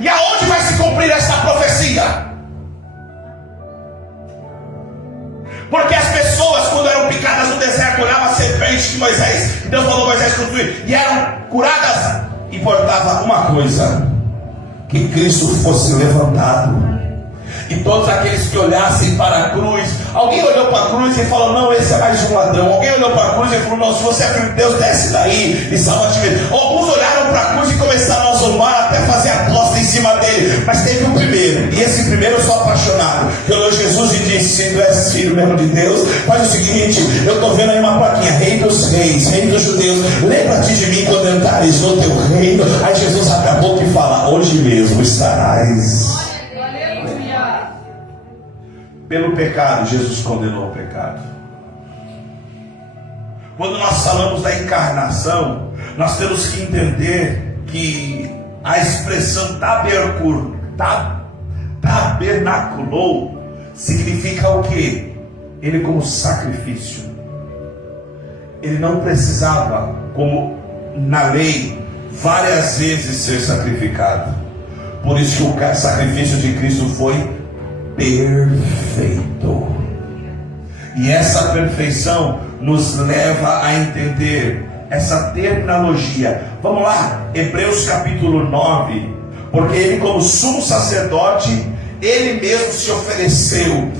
E aonde vai se cumprir essa profecia? Porque as pessoas, quando eram picadas no deserto, olhavam a serpente de Moisés, que Deus mandou Moisés construir, e eram curadas. Importava uma coisa: que Cristo fosse levantado. E todos aqueles que olhassem para a cruz, alguém olhou para a cruz e falou: não, esse é mais um ladrão. Alguém olhou para a cruz e falou: não, se você é filho de Deus, desce daí e salva-te mesmo. Alguns olharam para a cruz e começaram a zombar, até fazer a costa em cima dele. Mas teve o primeiro, e esse primeiro eu sou apaixonado, que olhou Jesus e disse: se tu és filho mesmo de Deus, faz o seguinte, eu estou vendo aí uma plaquinha: Rei dos Reis, Rei dos Judeus, lembra-te de mim quando entrares no teu reino. Aí Jesus abre a boca e fala: hoje mesmo estarás. Pelo pecado, Jesus condenou o pecado. Quando nós falamos da encarnação, nós temos que entender que a expressão tabernaculou significa o quê? Ele como sacrifício. Ele não precisava, como na lei, várias vezes ser sacrificado. Por isso que o sacrifício de Cristo foi perfeito. E essa perfeição nos leva a entender essa terminologia. Vamos lá, Hebreus capítulo 9. Porque ele, como sumo sacerdote, ele mesmo se ofereceu.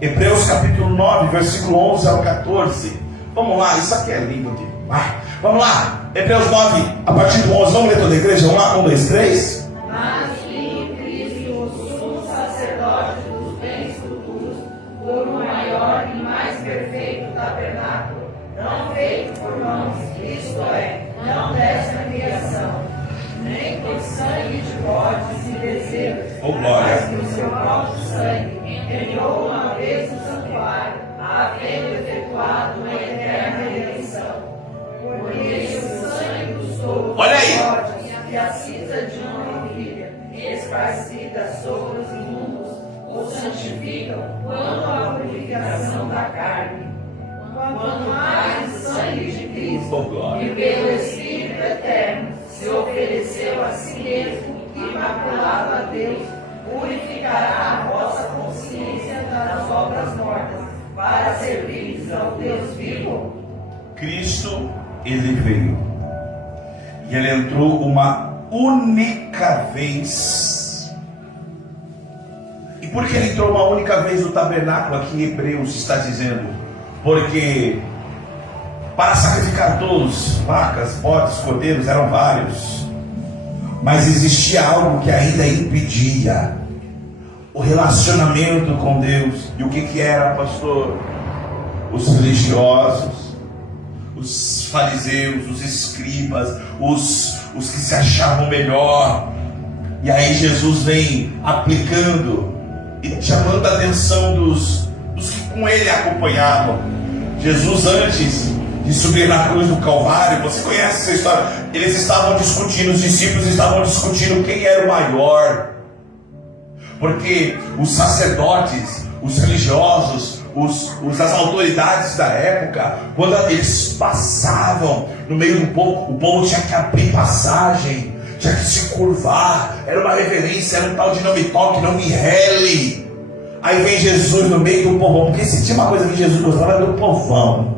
Hebreus capítulo 9, versículo 11 ao 14. Vamos lá, isso aqui é lindo demais. Vamos lá, Hebreus 9, a partir do 11. Vamos ler toda a igreja? Vamos lá, 1, 2, 3. Mas em Cristo, o sumo sacerdote dos bens futuros, por um maior e mais perfeito tabernáculo, não feito por mãos, isto é, não desta criação, nem por sangue de bodes e bezerros, Oh, glória. mas que o seu próprio sangue entrou uma vez no santuário, havendo efetuado uma eterna redenção. Por meio do sangue dos touros, Olha aí. e a cinza de uma novilha, esparcida sobre os imundos, os santificam quanto à purificação da carne. Quanto mais o sangue de Cristo, Oh, glória. e pelo Espírito eterno, se ofereceu a si mesmo, imaculado a Deus, purificará a vossa consciência das obras mortas, para servir ao Deus vivo. Cristo, ele veio. E ele entrou uma única vez. E por que ele entrou uma única vez no tabernáculo? Aqui em Hebreus está dizendo: porque para sacrificar todos, vacas, bodes, cordeiros, eram vários, mas existia algo que ainda impedia o relacionamento com Deus. E o que era, pastor? Os religiosos, os fariseus, os escribas, os que se achavam melhor. E aí Jesus vem aplicando e chamando a atenção dos que com ele acompanhavam. Jesus, antes de subir na cruz do Calvário, você conhece essa história, eles estavam discutindo, os discípulos estavam discutindo quem era o maior, porque os sacerdotes, os religiosos, as autoridades da época, quando eles passavam no meio do povo, o povo tinha que abrir passagem, tinha que se curvar, era uma reverência, era um tal de não me toque, não me rele. Aí vem Jesus no meio do povão, porque se tinha uma coisa que Jesus gostava era do povão.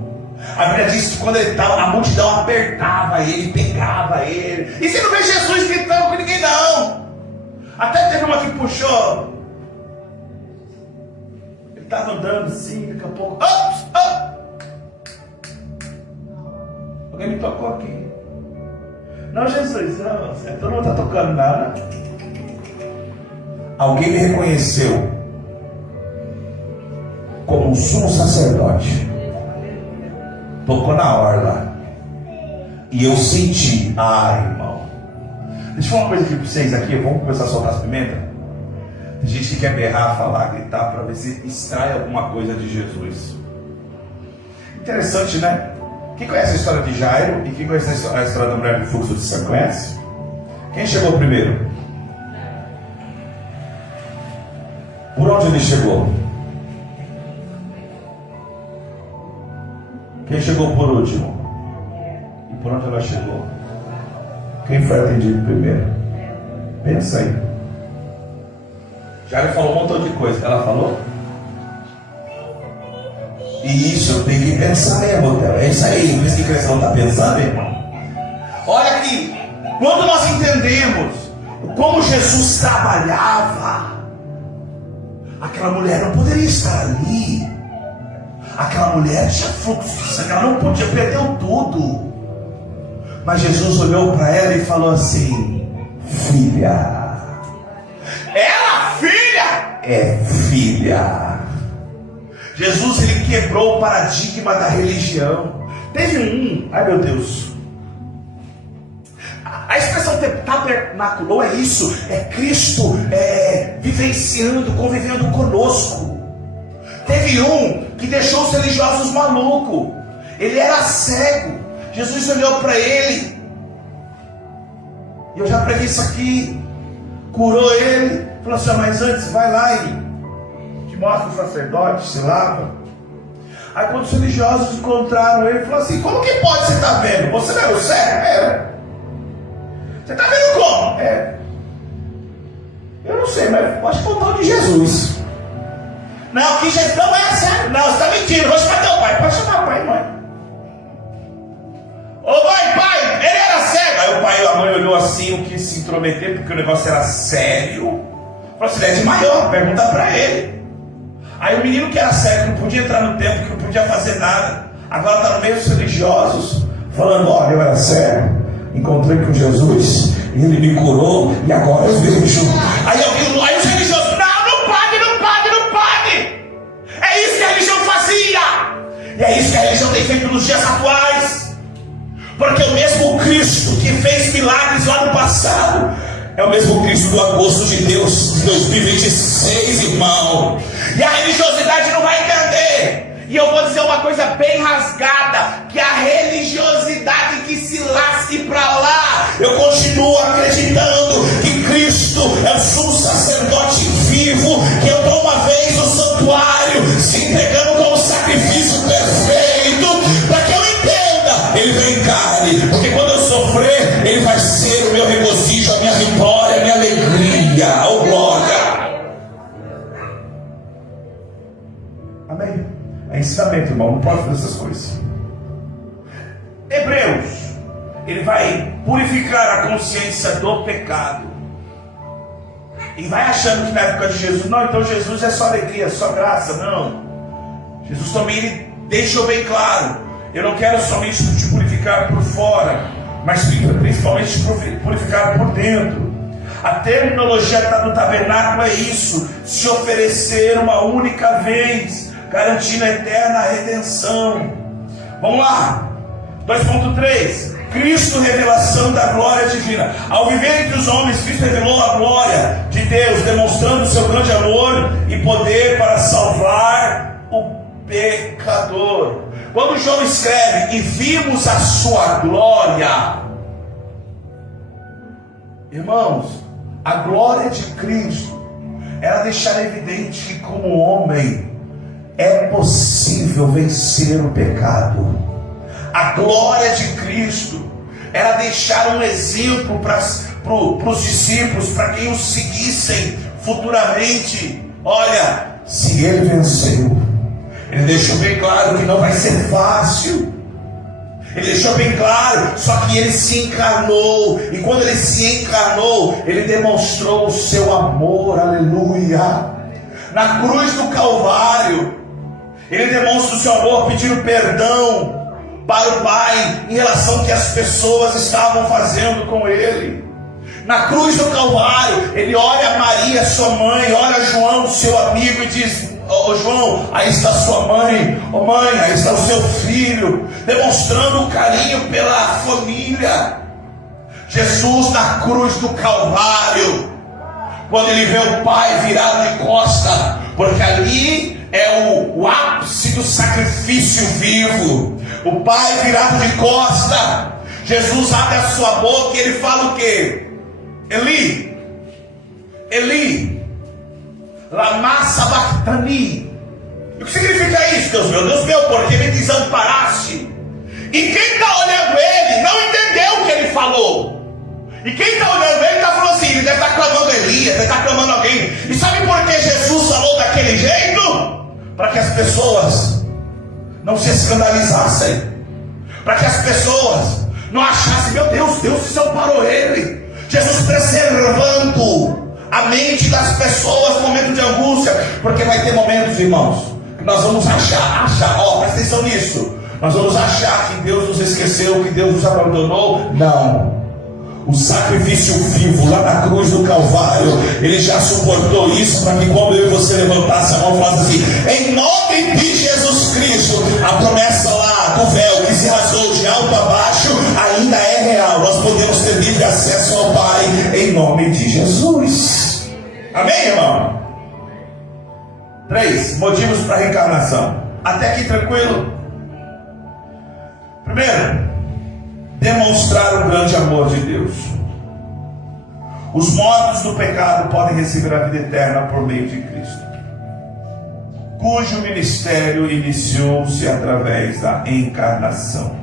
A Bíblia diz que quando ele estava, a multidão apertava ele, pegava ele. E você não vê Jesus gritando com ninguém, não. Até teve uma que puxou. Ele estava andando assim, daqui a pouco. Alguém me tocou aqui. Não, Jesus, não, todo mundo está tocando nada. Alguém me reconheceu como um sumo sacerdote. Tocou na orla. E eu senti, irmão. Deixa eu falar uma coisa aqui para vocês aqui. Vamos começar a soltar as pimentas. Tem gente que quer berrar, falar, gritar para ver se extrai alguma coisa de Jesus. Interessante, né? Quem conhece a história de Jairo e quem conhece a história da mulher do fluxo de sangue? Conhece? Quem chegou primeiro? Por onde ele chegou? Quem chegou por último? E por onde ela chegou? Quem foi atendido primeiro? Pensa aí. Jairo falou um montão de coisa. Ela falou? E isso eu tenho que pensar mesmo, cara. É isso aí. Por isso que a criança não está pensando, irmão. Olha aqui. Quando nós entendemos como Jesus trabalhava, aquela mulher não poderia estar ali. Aquela mulher tinha fluxo de sangue, ela não podia, perdeu tudo. Mas Jesus olhou para ela e falou assim: filha. Ela, filha? É filha. Jesus, ele quebrou o paradigma da religião. Teve ai meu Deus. A expressão tabernaculou é isso, é Cristo vivenciando, convivendo conosco. Teve que deixou os religiosos malucos. Ele era cego. Jesus olhou para ele. E eu já preguei isso aqui. Curou ele. Falou assim: mas antes vai lá e te mostra o sacerdote, se lava. Aí quando os religiosos encontraram ele, falou assim: como que pode você estar vendo? Você não era o cego? Era. Você está vendo como? Eu não sei, mas pode contar o de Jesus. Não, que Jesus não é cego. Não, você está mentindo. Vou chamar teu pai. Pode chamar pai e mãe. Ô pai, ele era cego. Aí o pai e a mãe olhou assim, não quis se intrometer, porque o negócio era sério. Falou assim: ele é de maior, pergunta para ele. Aí o menino que era cego, não podia entrar no templo, que não podia fazer nada, agora está no meio dos religiosos, falando: olha, eu era cego, encontrei com Jesus, ele me curou, e agora eu vejo. Aí os religiosos: não pague. É isso que a religião fazia. E é isso que a religião tem feito nos dias atuais. Porque o mesmo Cristo que fez milagres lá no passado é o mesmo Cristo do agosto de Deus de 2026, irmão. E a religiosidade não vai entender. E eu vou dizer uma coisa bem rasgada: que a religiosidade que se lasque pra lá. Eu continuo acreditando que Cristo é o sumo sacerdote vivo, que entrou uma vez no santuário, se entregando como sacrifício perfeito, para que eu entenda, ele vem em carne, porque quando eu sofrer, ele vai ser o meu regozijo, a minha vitória, a minha alegria. Oh glória! Amém? É ensinamento, irmão, não pode fazer essas coisas. Hebreus, ele vai purificar a consciência do pecado. E vai achando que na época de Jesus, não, então Jesus é só alegria, só graça. Não. Jesus também ele deixou bem claro: eu não quero somente te purificar por fora, mas principalmente te purificar por dentro. A terminologia do tabernáculo é isso: se oferecer uma única vez, garantindo a eterna redenção. Vamos lá. 2.3: Cristo, revelação da glória divina. Ao viver entre os homens, Cristo revelou a glória de Deus, demonstrando o seu grande amor e poder para salvar o pecador. Quando João escreve: e vimos a sua glória, irmãos, a glória de Cristo era deixar evidente que, como homem, é possível vencer o pecado. A glória de Cristo era deixar um exemplo para os discípulos, para quem os seguissem futuramente. Olha, se ele venceu, ele deixou bem claro que não vai ser fácil. Ele deixou bem claro, só que ele se encarnou. E quando ele se encarnou, ele demonstrou o seu amor, aleluia. Na cruz do Calvário, ele demonstra o seu amor pedindo perdão para o Pai em relação ao que as pessoas estavam fazendo com ele. Na cruz do Calvário, ele olha Maria, sua mãe, olha João, seu amigo, e diz: ô João, aí está sua mãe. Ô mãe, aí está o seu filho. Demonstrando o carinho pela família. Jesus na cruz do Calvário, quando ele vê o Pai virado de costa, porque ali é o ápice do sacrifício vivo. O Pai virado de costa, Jesus abre a sua boca e ele fala o quê? Eli, Eli, lama sabachthani. E o que significa isso, Deus meu, por que me desamparaste? E quem está olhando ele não entendeu o que ele falou. E quem está olhando ele está falando assim: ele deve estar clamando Elias, deve estar clamando alguém. E sabe por que Jesus falou daquele jeito? Para que as pessoas não se escandalizassem, para que as pessoas não achassem: meu Deus, Deus desamparou ele. Jesus preservando a mente das pessoas no momento de angústia, porque vai ter momentos, irmãos, que nós vamos achar, presta atenção nisso, nós vamos achar que Deus nos esqueceu, que Deus nos abandonou. Não. O sacrifício vivo lá na cruz do Calvário, ele já suportou isso, para que quando eu e você levantasse a mão e falasse assim: em nome de Jesus Cristo, a promessa lá do véu que se rasgou de alto a baixo ainda é real. Nós podemos ter livre acesso ao Pai em nome de Jesus. Amém, irmão? 3 motivos para a reencarnação. Até aqui tranquilo? Primeiro, demonstrar o grande amor de Deus. Os mortos do pecado podem receber a vida eterna por meio de Cristo, cujo ministério iniciou-se através da encarnação.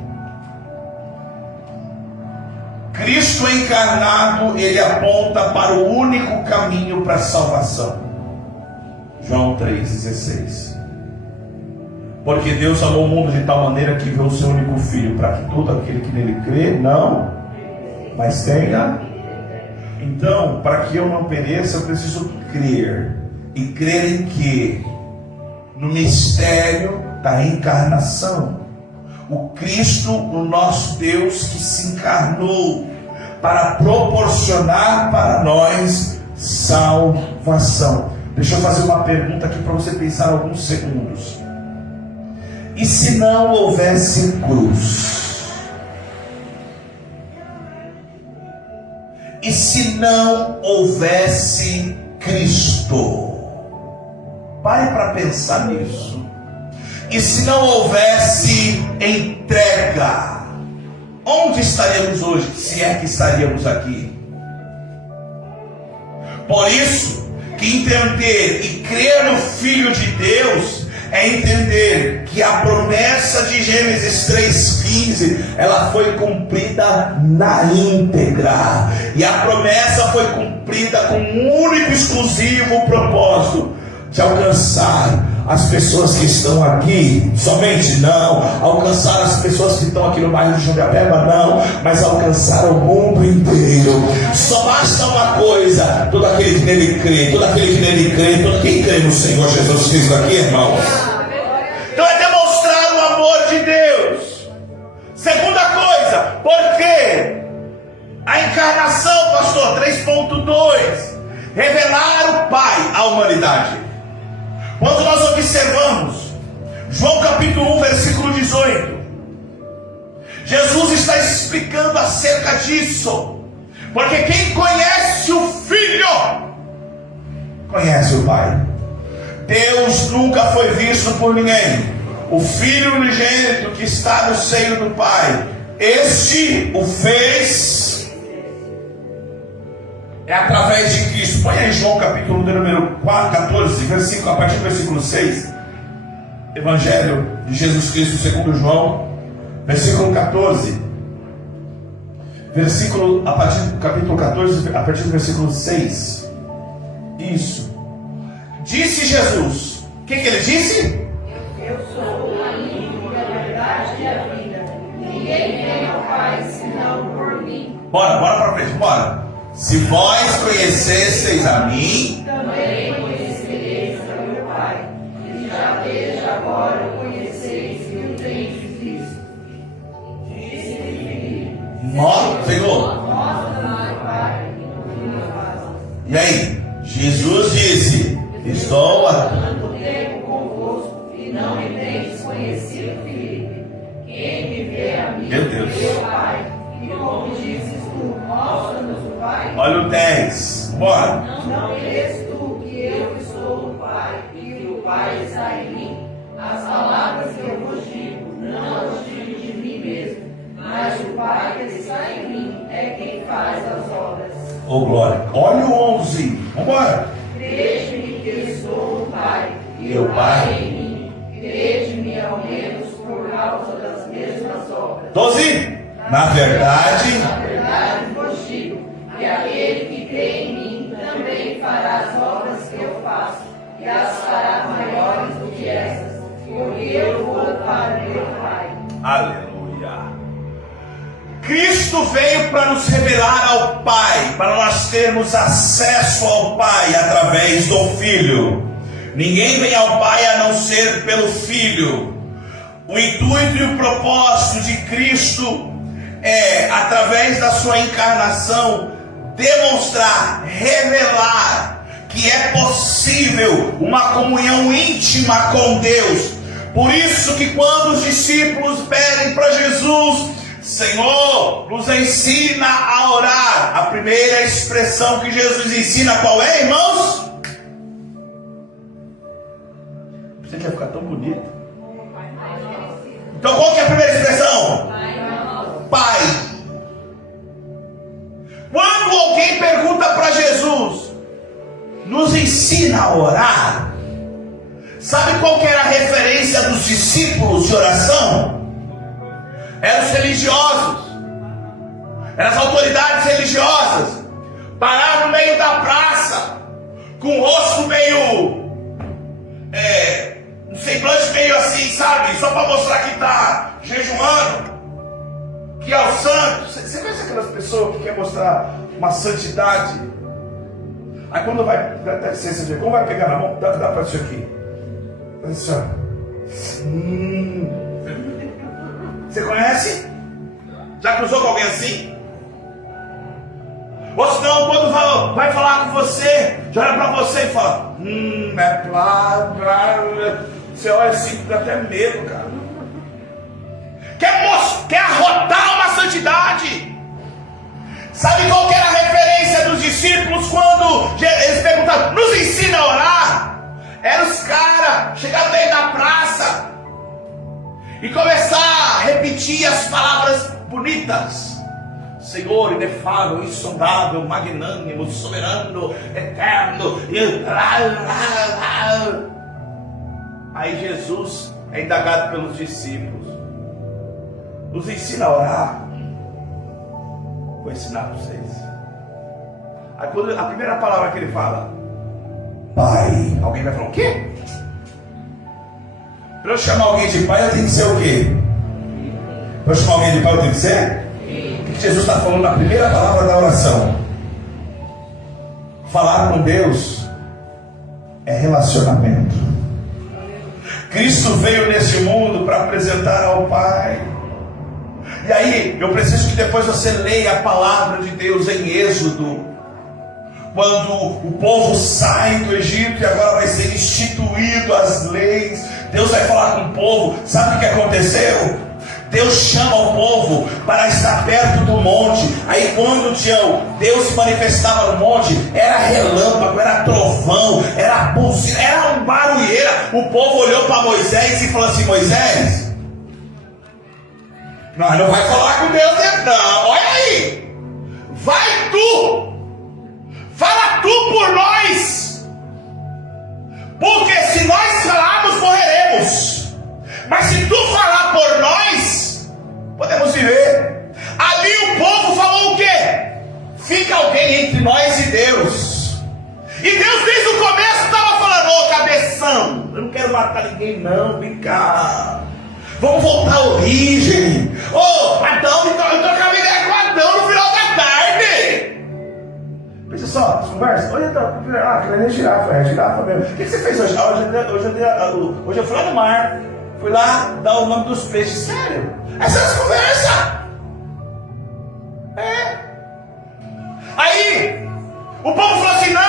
Cristo encarnado, ele aponta para o único caminho para a salvação. João 3,16. Porque Deus amou o mundo de tal maneira que enviou o seu único Filho, para que todo aquele que nele crê, não, mas tenha. Então, para que eu não pereça, eu preciso crer. E crer em quê? No mistério da encarnação. O Cristo, o nosso Deus, que se encarnou para proporcionar para nós salvação. Deixa eu fazer uma pergunta aqui para você pensar alguns segundos. E se não houvesse cruz? E se não houvesse Cristo? Pare para pensar nisso. E se não houvesse entrega? Onde estaríamos hoje? Se é que estaríamos aqui. Por isso que entender e crer no Filho de Deus é entender que a promessa de Gênesis 3,15 ela foi cumprida na íntegra, e a promessa foi cumprida com um único e exclusivo propósito: de alcançar as pessoas que estão aqui, somente não, alcançar as pessoas que estão aqui no bairro de Jundiapeba, não, mas alcançar o mundo inteiro. Só basta uma coisa: todo aquele que nele crê, todo aquele que nele crê, todo quem crê no Senhor Jesus Cristo aqui, irmãos. Então é demonstrar o amor de Deus. Segunda coisa, por quê? A encarnação, pastor, 3.2, revelar o Pai à humanidade. Quando nós observamos João capítulo 1, versículo 18, Jesus está explicando acerca disso. Porque quem conhece o Filho, conhece o Pai. Deus nunca foi visto por ninguém. O Filho unigênito que está no seio do Pai, este o fez. É através de Cristo. Põe aí João capítulo de número 14, versículo, a partir do versículo 6. Evangelho de Jesus Cristo segundo João, versículo 14. Versículo, a partir do capítulo 14, a partir do versículo 6. Isso. Disse Jesus. O que ele disse? Eu sou o caminho, a verdade e a vida. Ninguém vem ao Pai senão por mim. Bora para frente, bora. Se vós conhecesseis a mim, também conhecereis a meu Pai. E já desde agora o conheceis e o tendes visto. Disse-lhe: Senhor. Mostra-nos o Pai, e nos faz. E aí? Jesus disse: estou Tanto tempo convosco e não me tendes conhecido, Filipe. Quem me vê a mim, Meu Deus. vê o Pai. E como dizes tu, mostra-nos o Pai. Olha o 10. Bora. Não crês tu que eu sou o Pai e que o Pai está em mim? As palavras que eu vos digo, não as digo de mim mesmo, mas o Pai que está em mim é quem faz as obras. Ô glória. Olha o 11. Vambora. Crede-me que sou o Pai e o o Pai Pai em mim. Crede-me ao menos por causa das mesmas obras. 12. Na verdade, Vos digo que aquele que crê em mim também fará as obras que eu faço, e as fará maiores do que essas, porque eu vou para meu Pai. aleluia. Cristo veio para nos revelar ao Pai, para nós termos acesso ao Pai através do Filho. Ninguém vem ao Pai a não ser pelo Filho. O intuito e o propósito de Cristo é, através da sua encarnação, demonstrar, revelar que é possível uma comunhão íntima com Deus. Por isso que quando os discípulos pedem para Jesus: Senhor, nos ensina a orar, a primeira expressão que Jesus ensina qual é, irmãos? Você quer ficar tão bonito? Então qual que é a primeira expressão? Pai. Quando alguém pergunta para ensina a orar. Sabe qual que era a referência dos discípulos de oração? Eram os religiosos, eram as autoridades religiosas. Pararam no meio da praça, com o rosto meio, um semblante meio assim, sabe? Só para mostrar que está jejuando, que é o santo. Você conhece aquelas pessoas que querem mostrar uma santidade? Aí quando vai, dá licença, como vai pegar na mão? Dá para isso aqui. Assim, Você conhece? Já cruzou com alguém assim? Ou senão, quando vai falar com você, já olha para você e fala: Você olha assim, dá até medo, cara. Quer arrotar uma santidade. Sabe qual que era a referência dos discípulos quando eles perguntaram: nos ensina a orar? Eram os caras chegaram dentro da praça e começar a repetir as palavras bonitas: Senhor inefável, insondável, magnânimo, soberano, eterno. Aí Jesus é indagado pelos discípulos: nos ensina a orar? Vou ensinar para vocês. Aí quando a primeira palavra que ele fala, Pai, alguém vai falar: o quê? Para eu chamar alguém de pai, eu tenho que ser o quê? Para eu chamar alguém de pai, eu tenho que ser? O que Jesus está falando na primeira palavra da oração? Falar com Deus é relacionamento. Cristo veio nesse mundo para apresentar ao Pai. E aí, eu preciso que depois você leia a palavra de Deus em Êxodo. Quando o povo sai do Egito e agora vai ser instituído as leis, Deus vai falar com o povo. Sabe o que aconteceu? Deus chama o povo para estar perto do monte. Aí quando Deus se manifestava no monte, era relâmpago, era trovão, era buzina, era um barulheira. O povo olhou para Moisés e falou assim: Moisés, nós não vai falar com Deus, não. Olha aí, vai tu, fala tu por nós, porque se nós falarmos, morreremos, mas se tu falar por nós, podemos viver. Ali o povo falou o quê? Fica alguém entre nós e Deus. E Deus desde o começo estava falando: ô cabeção, eu não quero matar ninguém não, vem cá, vamos voltar à origem. Adão, então eu trocava ideia com Adão no final da tarde. Pensa só, conversa. Olha, que vai nem girafa, é girafa mesmo. O que você fez hoje? Hoje eu fui lá no mar, fui lá dar o nome dos peixes. Sério? Essas conversas. Aí o povo falou assim: não.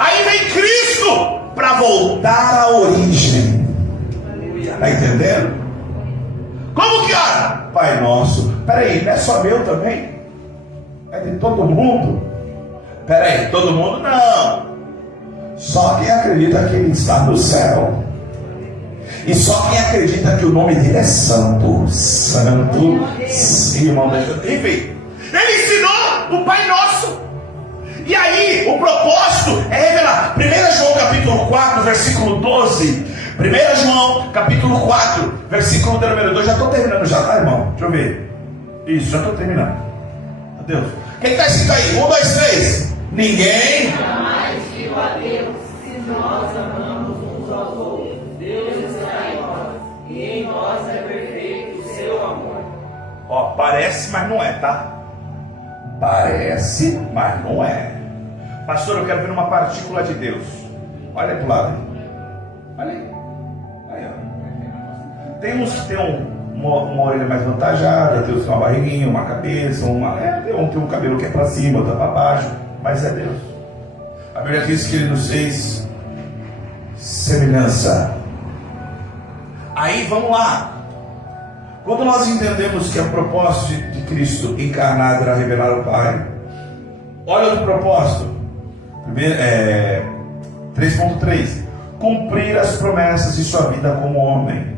Aí vem Cristo para voltar à origem. Está entendendo? Como que ora? Pai nosso. Peraí, não é só meu também? É de todo mundo? Peraí, todo mundo não. Só quem acredita que ele está no céu. E só quem acredita que o nome dele é santo. Santo. Sim, irmão. Enfim, ele ensinou o Pai Nosso. E aí, o propósito é revelar. 1 João capítulo 4, versículo 12. 1 João capítulo 4, versículo número 2. Já estou terminando já, tá, irmão? Deixa eu ver. Isso, já estou terminando. Meu Deus. O que está escrito aí? 1, 2, 3. Ninguém jamais viu a Deus se nós amamos uns aos outros. Deus está em nós, e em nós é perfeito o seu amor. Parece, mas não é, tá? Parece, mas não é. Pastor, eu quero ver uma partícula de Deus. Olha aí pro lado aí. Olha aí. Aí, ó. Tem uns que tem uma orelha mais vantajada, tem uns que tem uma barriguinha, uma cabeça, tem um cabelo que é para cima, outro para baixo, mas é Deus. A Bíblia diz que Ele nos fez semelhança. Aí vamos lá. Quando nós entendemos que é o propósito de Cristo encarnado era revelar o Pai, olha o propósito. 3.3: cumprir as promessas de sua vida como homem.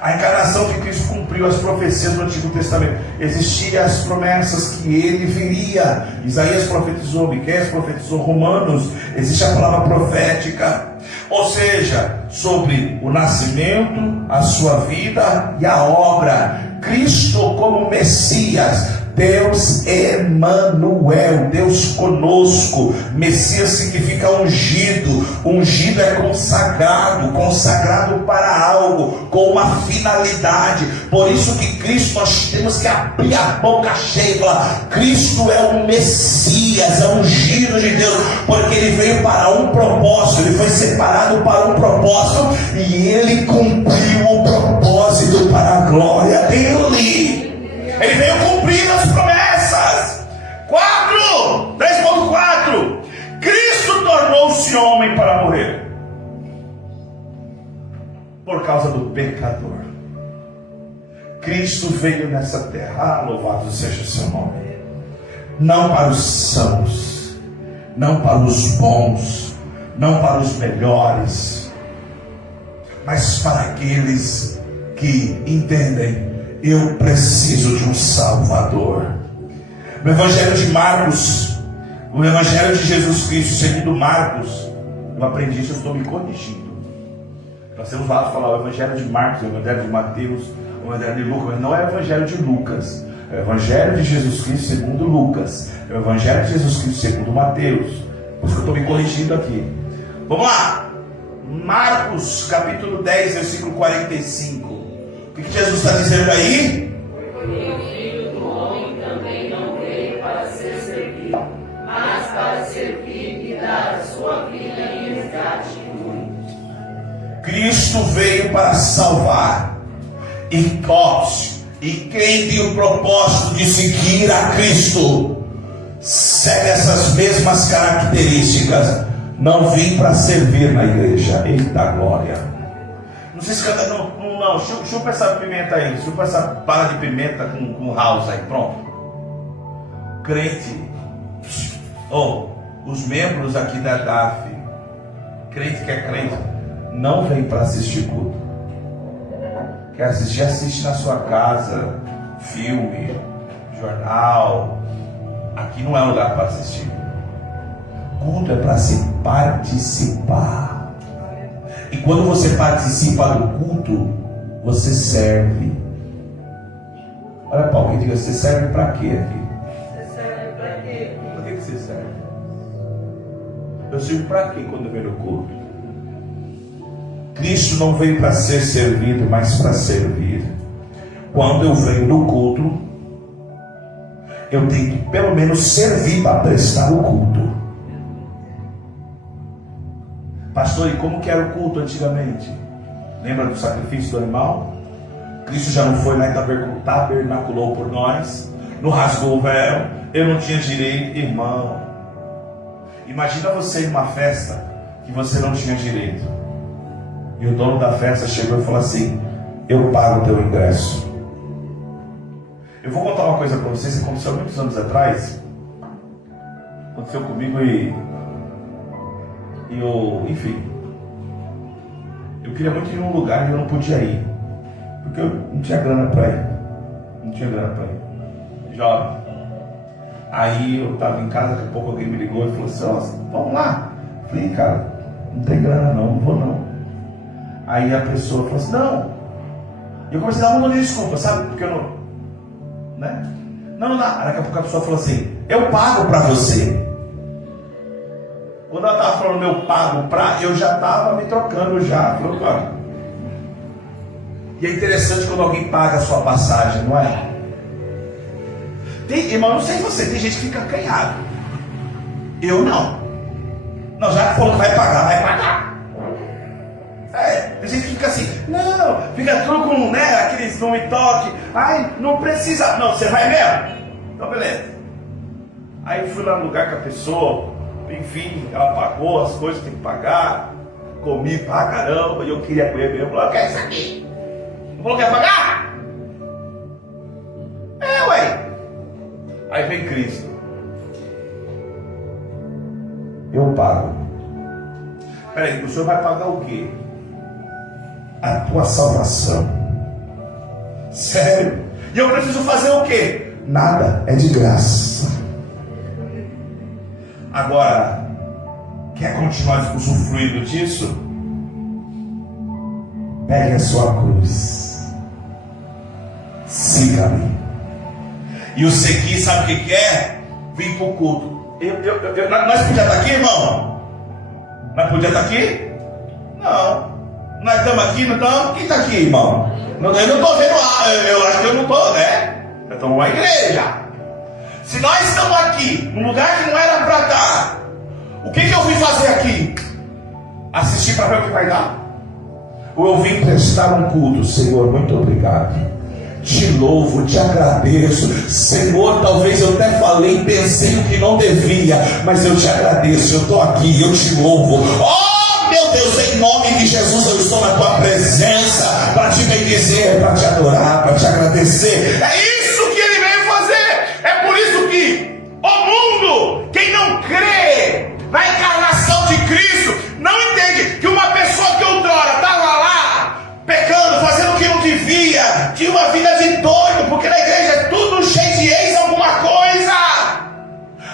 A encarnação de Cristo cumpriu as profecias do Antigo Testamento. Existiam as promessas que ele viria. Isaías profetizou, Miqueias profetizou, Romanos. Existe a palavra profética. Ou seja, sobre o nascimento, a sua vida e a obra. Cristo como Messias. Deus Emanuel, Deus conosco. Messias significa ungido. Ungido é consagrado, consagrado para algo, com uma finalidade. Por isso que Cristo, nós temos que abrir a boca cheia e falar: Cristo é o Messias, é o ungido de Deus, porque ele veio para um propósito, ele foi separado para um propósito, e ele cumpriu o propósito para a glória dele. Ele veio cumprir as promessas. 3.4. Cristo tornou-se homem para morrer por causa do pecador. Cristo veio nessa terra, louvado seja o seu nome, não para os sãos, não para os bons, não para os melhores, mas para aqueles que entendem: eu preciso de um Salvador. No Evangelho de Marcos, o Evangelho de Jesus Cristo segundo Marcos, eu aprendi isso, eu estou me corrigindo. Nós temos lá falar o Evangelho de Marcos, o Evangelho de Mateus, o Evangelho de Lucas, mas não é o Evangelho de Lucas, é o Evangelho de Jesus Cristo segundo Lucas, é o Evangelho de Jesus Cristo segundo Mateus. Por isso que eu estou me corrigindo aqui. Vamos lá, Marcos capítulo 10, versículo 45. O que Jesus está dizendo aí? Porque o Filho do Homem também não veio para ser servido, mas para servir e dar a sua vida em resgate de muitos. Cristo veio para salvar. E quem tem o propósito de seguir a Cristo segue essas mesmas características. Não vim para servir na igreja. Eita glória. Não se escanda, não, chupa essa pimenta aí, chupa essa bala de pimenta com house aí, pronto. Crente, os membros aqui da DAF, crente que é crente, não vem para assistir culto. Quer assistir, assiste na sua casa, filme, jornal. Aqui não é lugar para assistir. Culto é para se participar. E quando você participa do culto, você serve. Olha, Paulo, que diga: você serve para quê aqui? Você serve para quê? Para que você serve? Eu sirvo para quê quando eu venho no culto? Cristo não veio para ser servido, mas para servir. Quando eu venho no culto, eu tenho que pelo menos servir para prestar o culto. Pastor, e como que era o culto antigamente? Lembra do sacrifício do animal? Cristo já não foi lá e tabernaculou por nós, não rasgou o véu. Eu não tinha direito, irmão. Imagina você em uma festa que você não tinha direito, e o dono da festa chegou e falou assim: eu pago o teu ingresso. Eu vou contar uma coisa para vocês que aconteceu muitos anos atrás. Aconteceu comigo enfim, eu queria muito ir num lugar e eu não podia ir, porque eu não tinha grana para ir. Jovem. Aí eu estava em casa, daqui a pouco alguém me ligou e falou assim: vamos lá. Eu falei: cara, não tem grana não vou não. Aí a pessoa falou assim: não. E eu comecei a dar um monte de desculpa, sabe? Porque eu não, né? Não dá. Aí daqui a pouco a pessoa falou assim: eu pago para você. Quando ela estava falando eu pago pra, eu já estava me trocando já. Falei: cara. E é interessante quando alguém paga a sua passagem, não é? Irmão, não sei você, tem gente que fica acanhado. Eu não. Não, já que falou que vai pagar. Tem gente que fica assim, não, fica tudo com, aqueles não me toque. Ai, não precisa. Não, você vai mesmo? Então beleza. Aí fui lá no lugar com a pessoa, enfim, ela pagou as coisas que tem que pagar, comi pra caramba, e eu queria comer mesmo. Eu falei: eu quero isso aqui. Não falou que ia pagar? Ué. Aí vem Cristo: eu pago. Peraí, o senhor vai pagar o quê? A tua salvação. Sério. E eu preciso fazer o quê? Nada, é de graça. Agora, quer continuar usufruindo disso? Pegue a sua cruz. Siga-me. E o seguir, sabe o que é? Vim para o culto. Nós podíamos estar aqui, irmão? Nós podíamos estar aqui? Não. Nós estamos aqui, não estamos? Quem está aqui, irmão? Eu não estou vendo, eu acho que eu não estou, né? Nós estamos numa igreja. Se nós estamos aqui, num lugar que não era para estar, o que eu vim fazer aqui? Assistir para ver o que vai dar? Ou eu vim prestar um culto? Senhor, muito obrigado. Te louvo, te agradeço. Senhor, talvez eu até falei, pensei o que não devia, mas eu te agradeço, eu estou aqui, eu te louvo. Oh, meu Deus, em nome de Jesus, eu estou na tua presença para te bendizer, para te adorar, para te agradecer. É isso que ele veio fazer. É por isso que o mundo, quem não crê na encarnação de Cristo, não entende que uma pessoa que outrora estava lá pecando, fazendo o que não devia, tinha uma vida de doido, porque na igreja é tudo cheio de ex alguma coisa.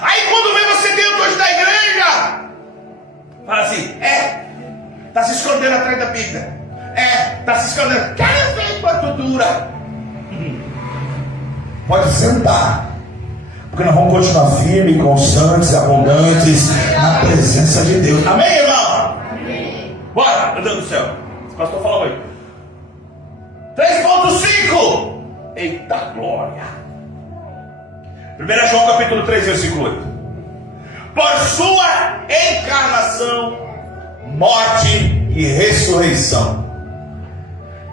Aí quando vem você dentro da igreja, fala assim, tá se escondendo atrás da Bíblia, tá se escondendo, quero ver quanto dura. Pode sentar, porque nós vamos continuar firmes, constantes, abundantes na presença de Deus. Amém, irmão? Amém. Bora, meu Deus do céu. O pastor falou aí. 3.5. Eita glória. 1 João capítulo 3, versículo 8. Por sua encarnação, morte e ressurreição,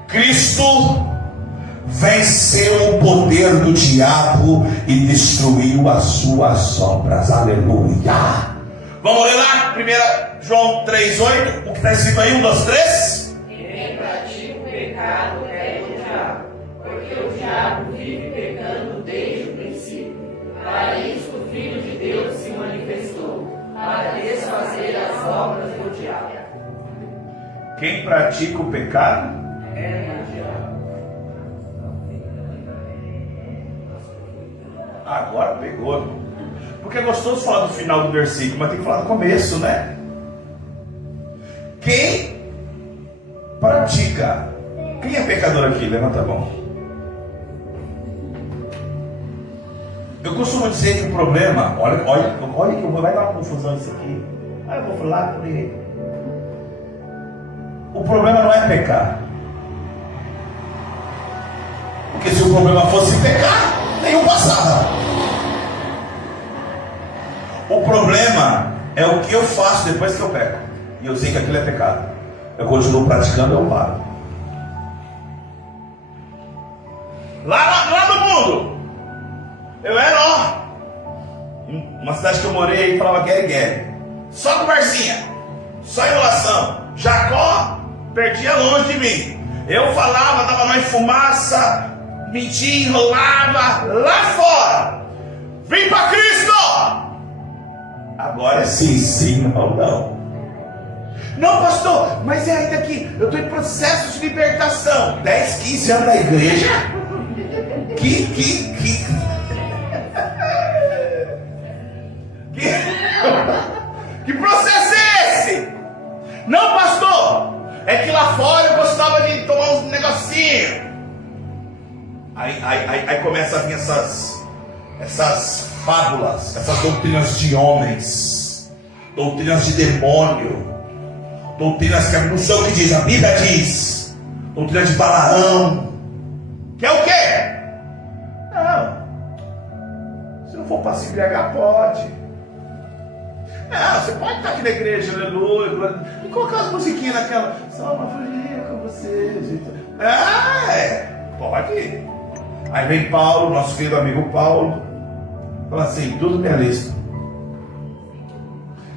Cristo venceu o poder do diabo e destruiu as suas obras. Aleluia. Vamos ler lá, 1 João 3,8. O que está escrito aí? 1, 2, 3. Quem pratica o pecado é do diabo, porque o diabo vive pecando desde o princípio. Para isso o Filho de Deus se manifestou, para desfazer as obras do diabo. Quem pratica o pecado É do diabo. agora pegou. Porque é gostoso falar do final do versículo, mas tem que falar do começo, né? Quem pratica. Quem é pecador aqui? Levanta a mão. Eu costumo dizer que o problema, olha que vai dar uma confusão isso aqui. Aí eu vou falar por ele. O problema não é pecar. Porque se o problema fosse pecar, nenhum passava. O problema é o que eu faço depois que eu peco. E eu sei que aquilo é pecado. Eu continuo praticando, eu paro. Lá no mundo, eu era, uma cidade que eu morei, falava guerre. Só conversinha, só enrolação. Jacó perdia longe de mim. Eu falava, dava mais fumaça, mentia, enrolava lá fora. Vim para Cristo. Agora sim, não. Não, pastor, mas é ainda que eu estou em processo de libertação. 10, 15 anos na igreja. Que processo é esse? Não, pastor, é que lá fora eu gostava de tomar uns negocinhos. Aí começa a vir essas fábulas, essas doutrinas de homens, doutrinas de demônio, doutrinas que não sei o que diz, a Bíblia diz, doutrina de Balaão, que é o quê? Não, se não for para se embriagar, pode. Não, você pode estar aqui na igreja, aleluia, e colocar as musiquinhas naquela, só uma folhinha com você, gente. Pode. Aí vem Paulo, nosso querido amigo Paulo, fala assim, tudo me é lícito.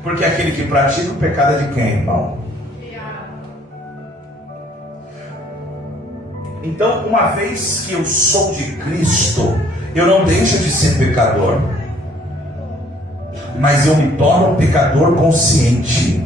Porque aquele que pratica o pecado é de quem, irmão? Então, uma vez que eu sou de Cristo, eu não deixo de ser pecador, mas eu me torno um pecador consciente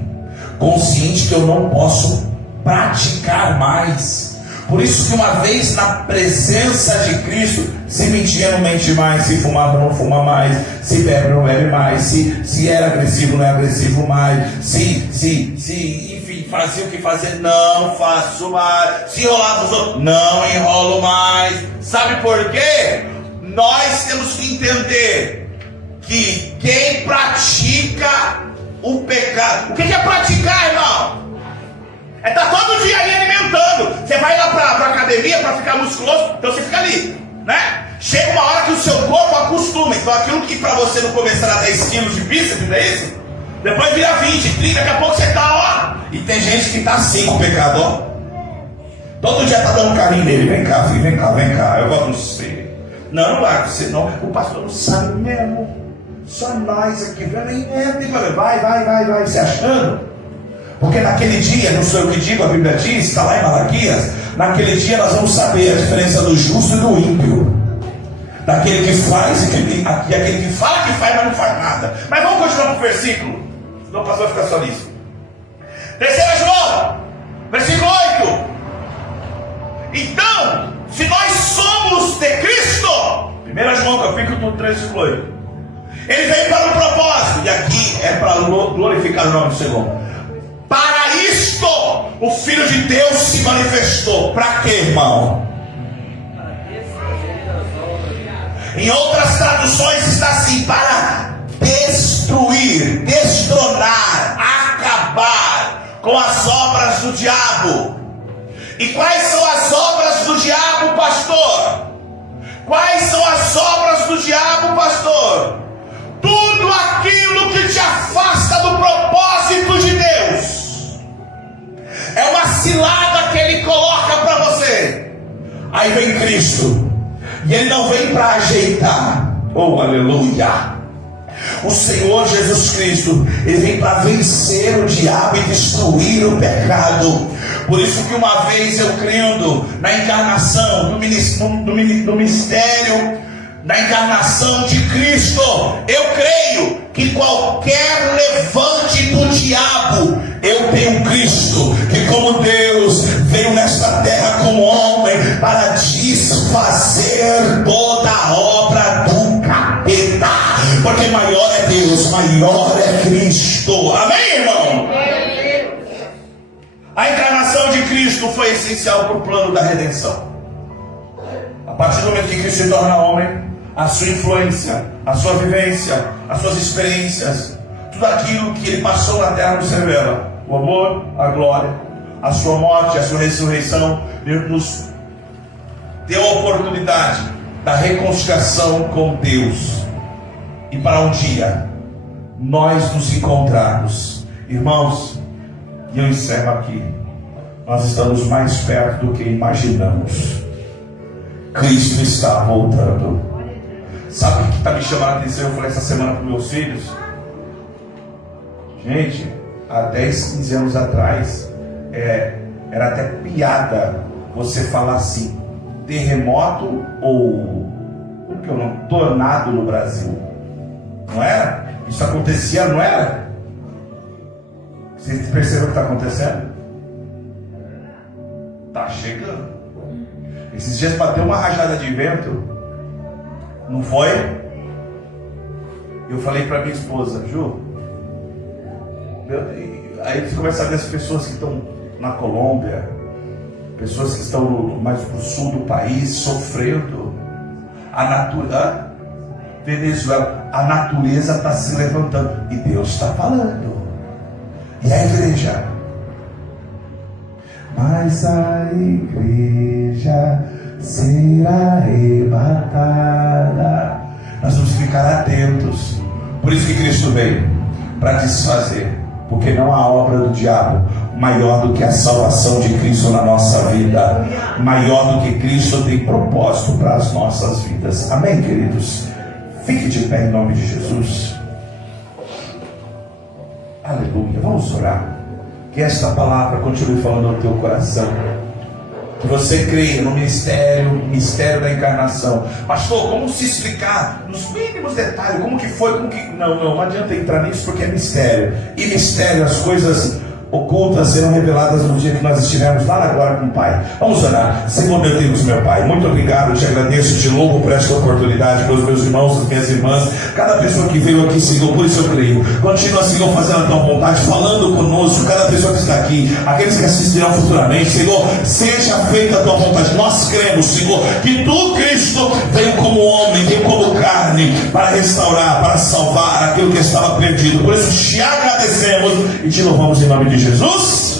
que eu não posso praticar mais, Por isso que uma vez na presença de Cristo, se mentia não mente mais, se fumava não fuma mais, se bebe não bebe mais, se era agressivo não é agressivo mais, enfim, fazia o que fazia, não faço mais, se enrolava os outros, não enrolo mais. Sabe por quê? Nós temos que entender que quem pratica o pecado, o que é praticar, irmão? É estar todo dia ali alimentando. Você vai lá para academia para ficar musculoso, então você fica ali, né? Chega uma hora que o seu corpo acostuma. Então aquilo que para você no começo era 10 quilos de bíceps, não é isso? Depois vira 20, 30, daqui a pouco você está, ó. E tem gente que está assim com o pecado, ó. Todo dia está dando carinho nele. Vem cá, filho, vem cá. Eu gosto de você. Não larga você não. O pastor não sabe mesmo. Só nós aqui. Vai, se achando. Porque naquele dia, não sou eu que digo, a Bíblia diz, está lá em Malaquias, naquele dia nós vamos saber a diferença do justo e do ímpio, daquele que faz e aquele que fala que faz, mas não faz nada. Mas vamos continuar com o versículo, senão o pastor vai ficar só nisso. 3 João, versículo 8. Então, se nós somos de Cristo, 1 João capítulo 3, versículo 8, ele veio para um propósito, e aqui é para glorificar o nome do Senhor. Para isto o Filho de Deus se manifestou. Para quê, irmão? Em outras traduções está assim: para destruir, destronar, acabar com as obras do diabo. E quais são as obras do diabo, pastor? Quais são as obras do diabo, pastor? Tudo aquilo que te afasta do propósito de Deus. É uma cilada que ele coloca para você. Aí vem Cristo, e ele não vem para ajeitar. Oh, aleluia. O Senhor Jesus Cristo, ele vem para vencer o diabo e destruir o pecado. Por isso que uma vez eu crendo na encarnação, no mistério da encarnação de Cristo, eu creio que qualquer levante do diabo, eu tenho Cristo, que como Deus veio nesta terra como homem para desfazer toda a obra do capeta, porque maior é Deus, maior é Cristo. Amém, irmão? A encarnação de Cristo foi essencial para o plano da redenção. A partir do momento que Cristo se torna homem, a sua influência, a sua vivência, as suas experiências, tudo aquilo que ele passou na terra nos revela. O amor, a glória, a sua morte, a sua ressurreição, Deus nos deu a oportunidade da reconciliação com Deus. E para um dia nós nos encontrarmos, irmãos, e eu encerro aqui, nós estamos mais perto do que imaginamos. Cristo está voltando. Sabe o que está me chamando a atenção? Eu falei essa semana para meus filhos. Gente, há 10, 15 anos atrás, era até piada você falar assim, terremoto ou o que eu não, tornado no Brasil. Não era? Isso acontecia, não era? Você percebeu o que está acontecendo? Está chegando. Esses dias bateu uma rajada de vento. Não foi? Eu falei para minha esposa, Ju, aí você começa a ver as pessoas que estão na Colômbia, pessoas que estão mais para o sul do país, sofrendo. Venezuela, a natureza está se levantando e Deus está falando. E a igreja? Mas a igreja será arrebatada. Nós vamos ficar atentos. Por isso que Cristo veio, para desfazer, porque não há obra do diabo maior do que a salvação de Cristo na nossa vida, maior do que Cristo tem propósito para as nossas vidas. Amém, queridos? Fique de pé em nome de Jesus. Aleluia. Vamos orar. Que esta palavra continue falando no teu coração. Que você creia no mistério da encarnação. Pastor, como se explicar nos mínimos detalhes, como que foi, Não adianta entrar nisso porque é mistério. E mistério, as coisas ocultas serão reveladas no dia que nós estivermos lá na glória com o Pai. Vamos orar. Senhor, meu Deus, meu Pai, muito obrigado, te agradeço, te louvo por esta oportunidade, pelos meus irmãos, as minhas irmãs, cada pessoa que veio aqui, Senhor, por isso eu creio. Continua, Senhor, fazendo a tua vontade, falando conosco, cada pessoa que está aqui, aqueles que assistirão futuramente, Senhor, seja feita a tua vontade. Nós cremos, Senhor, que tu, Cristo, veio como homem, veio como carne, para restaurar, para salvar aquilo que estava perdido. Por isso te agradecemos e te louvamos em nome de Jesus.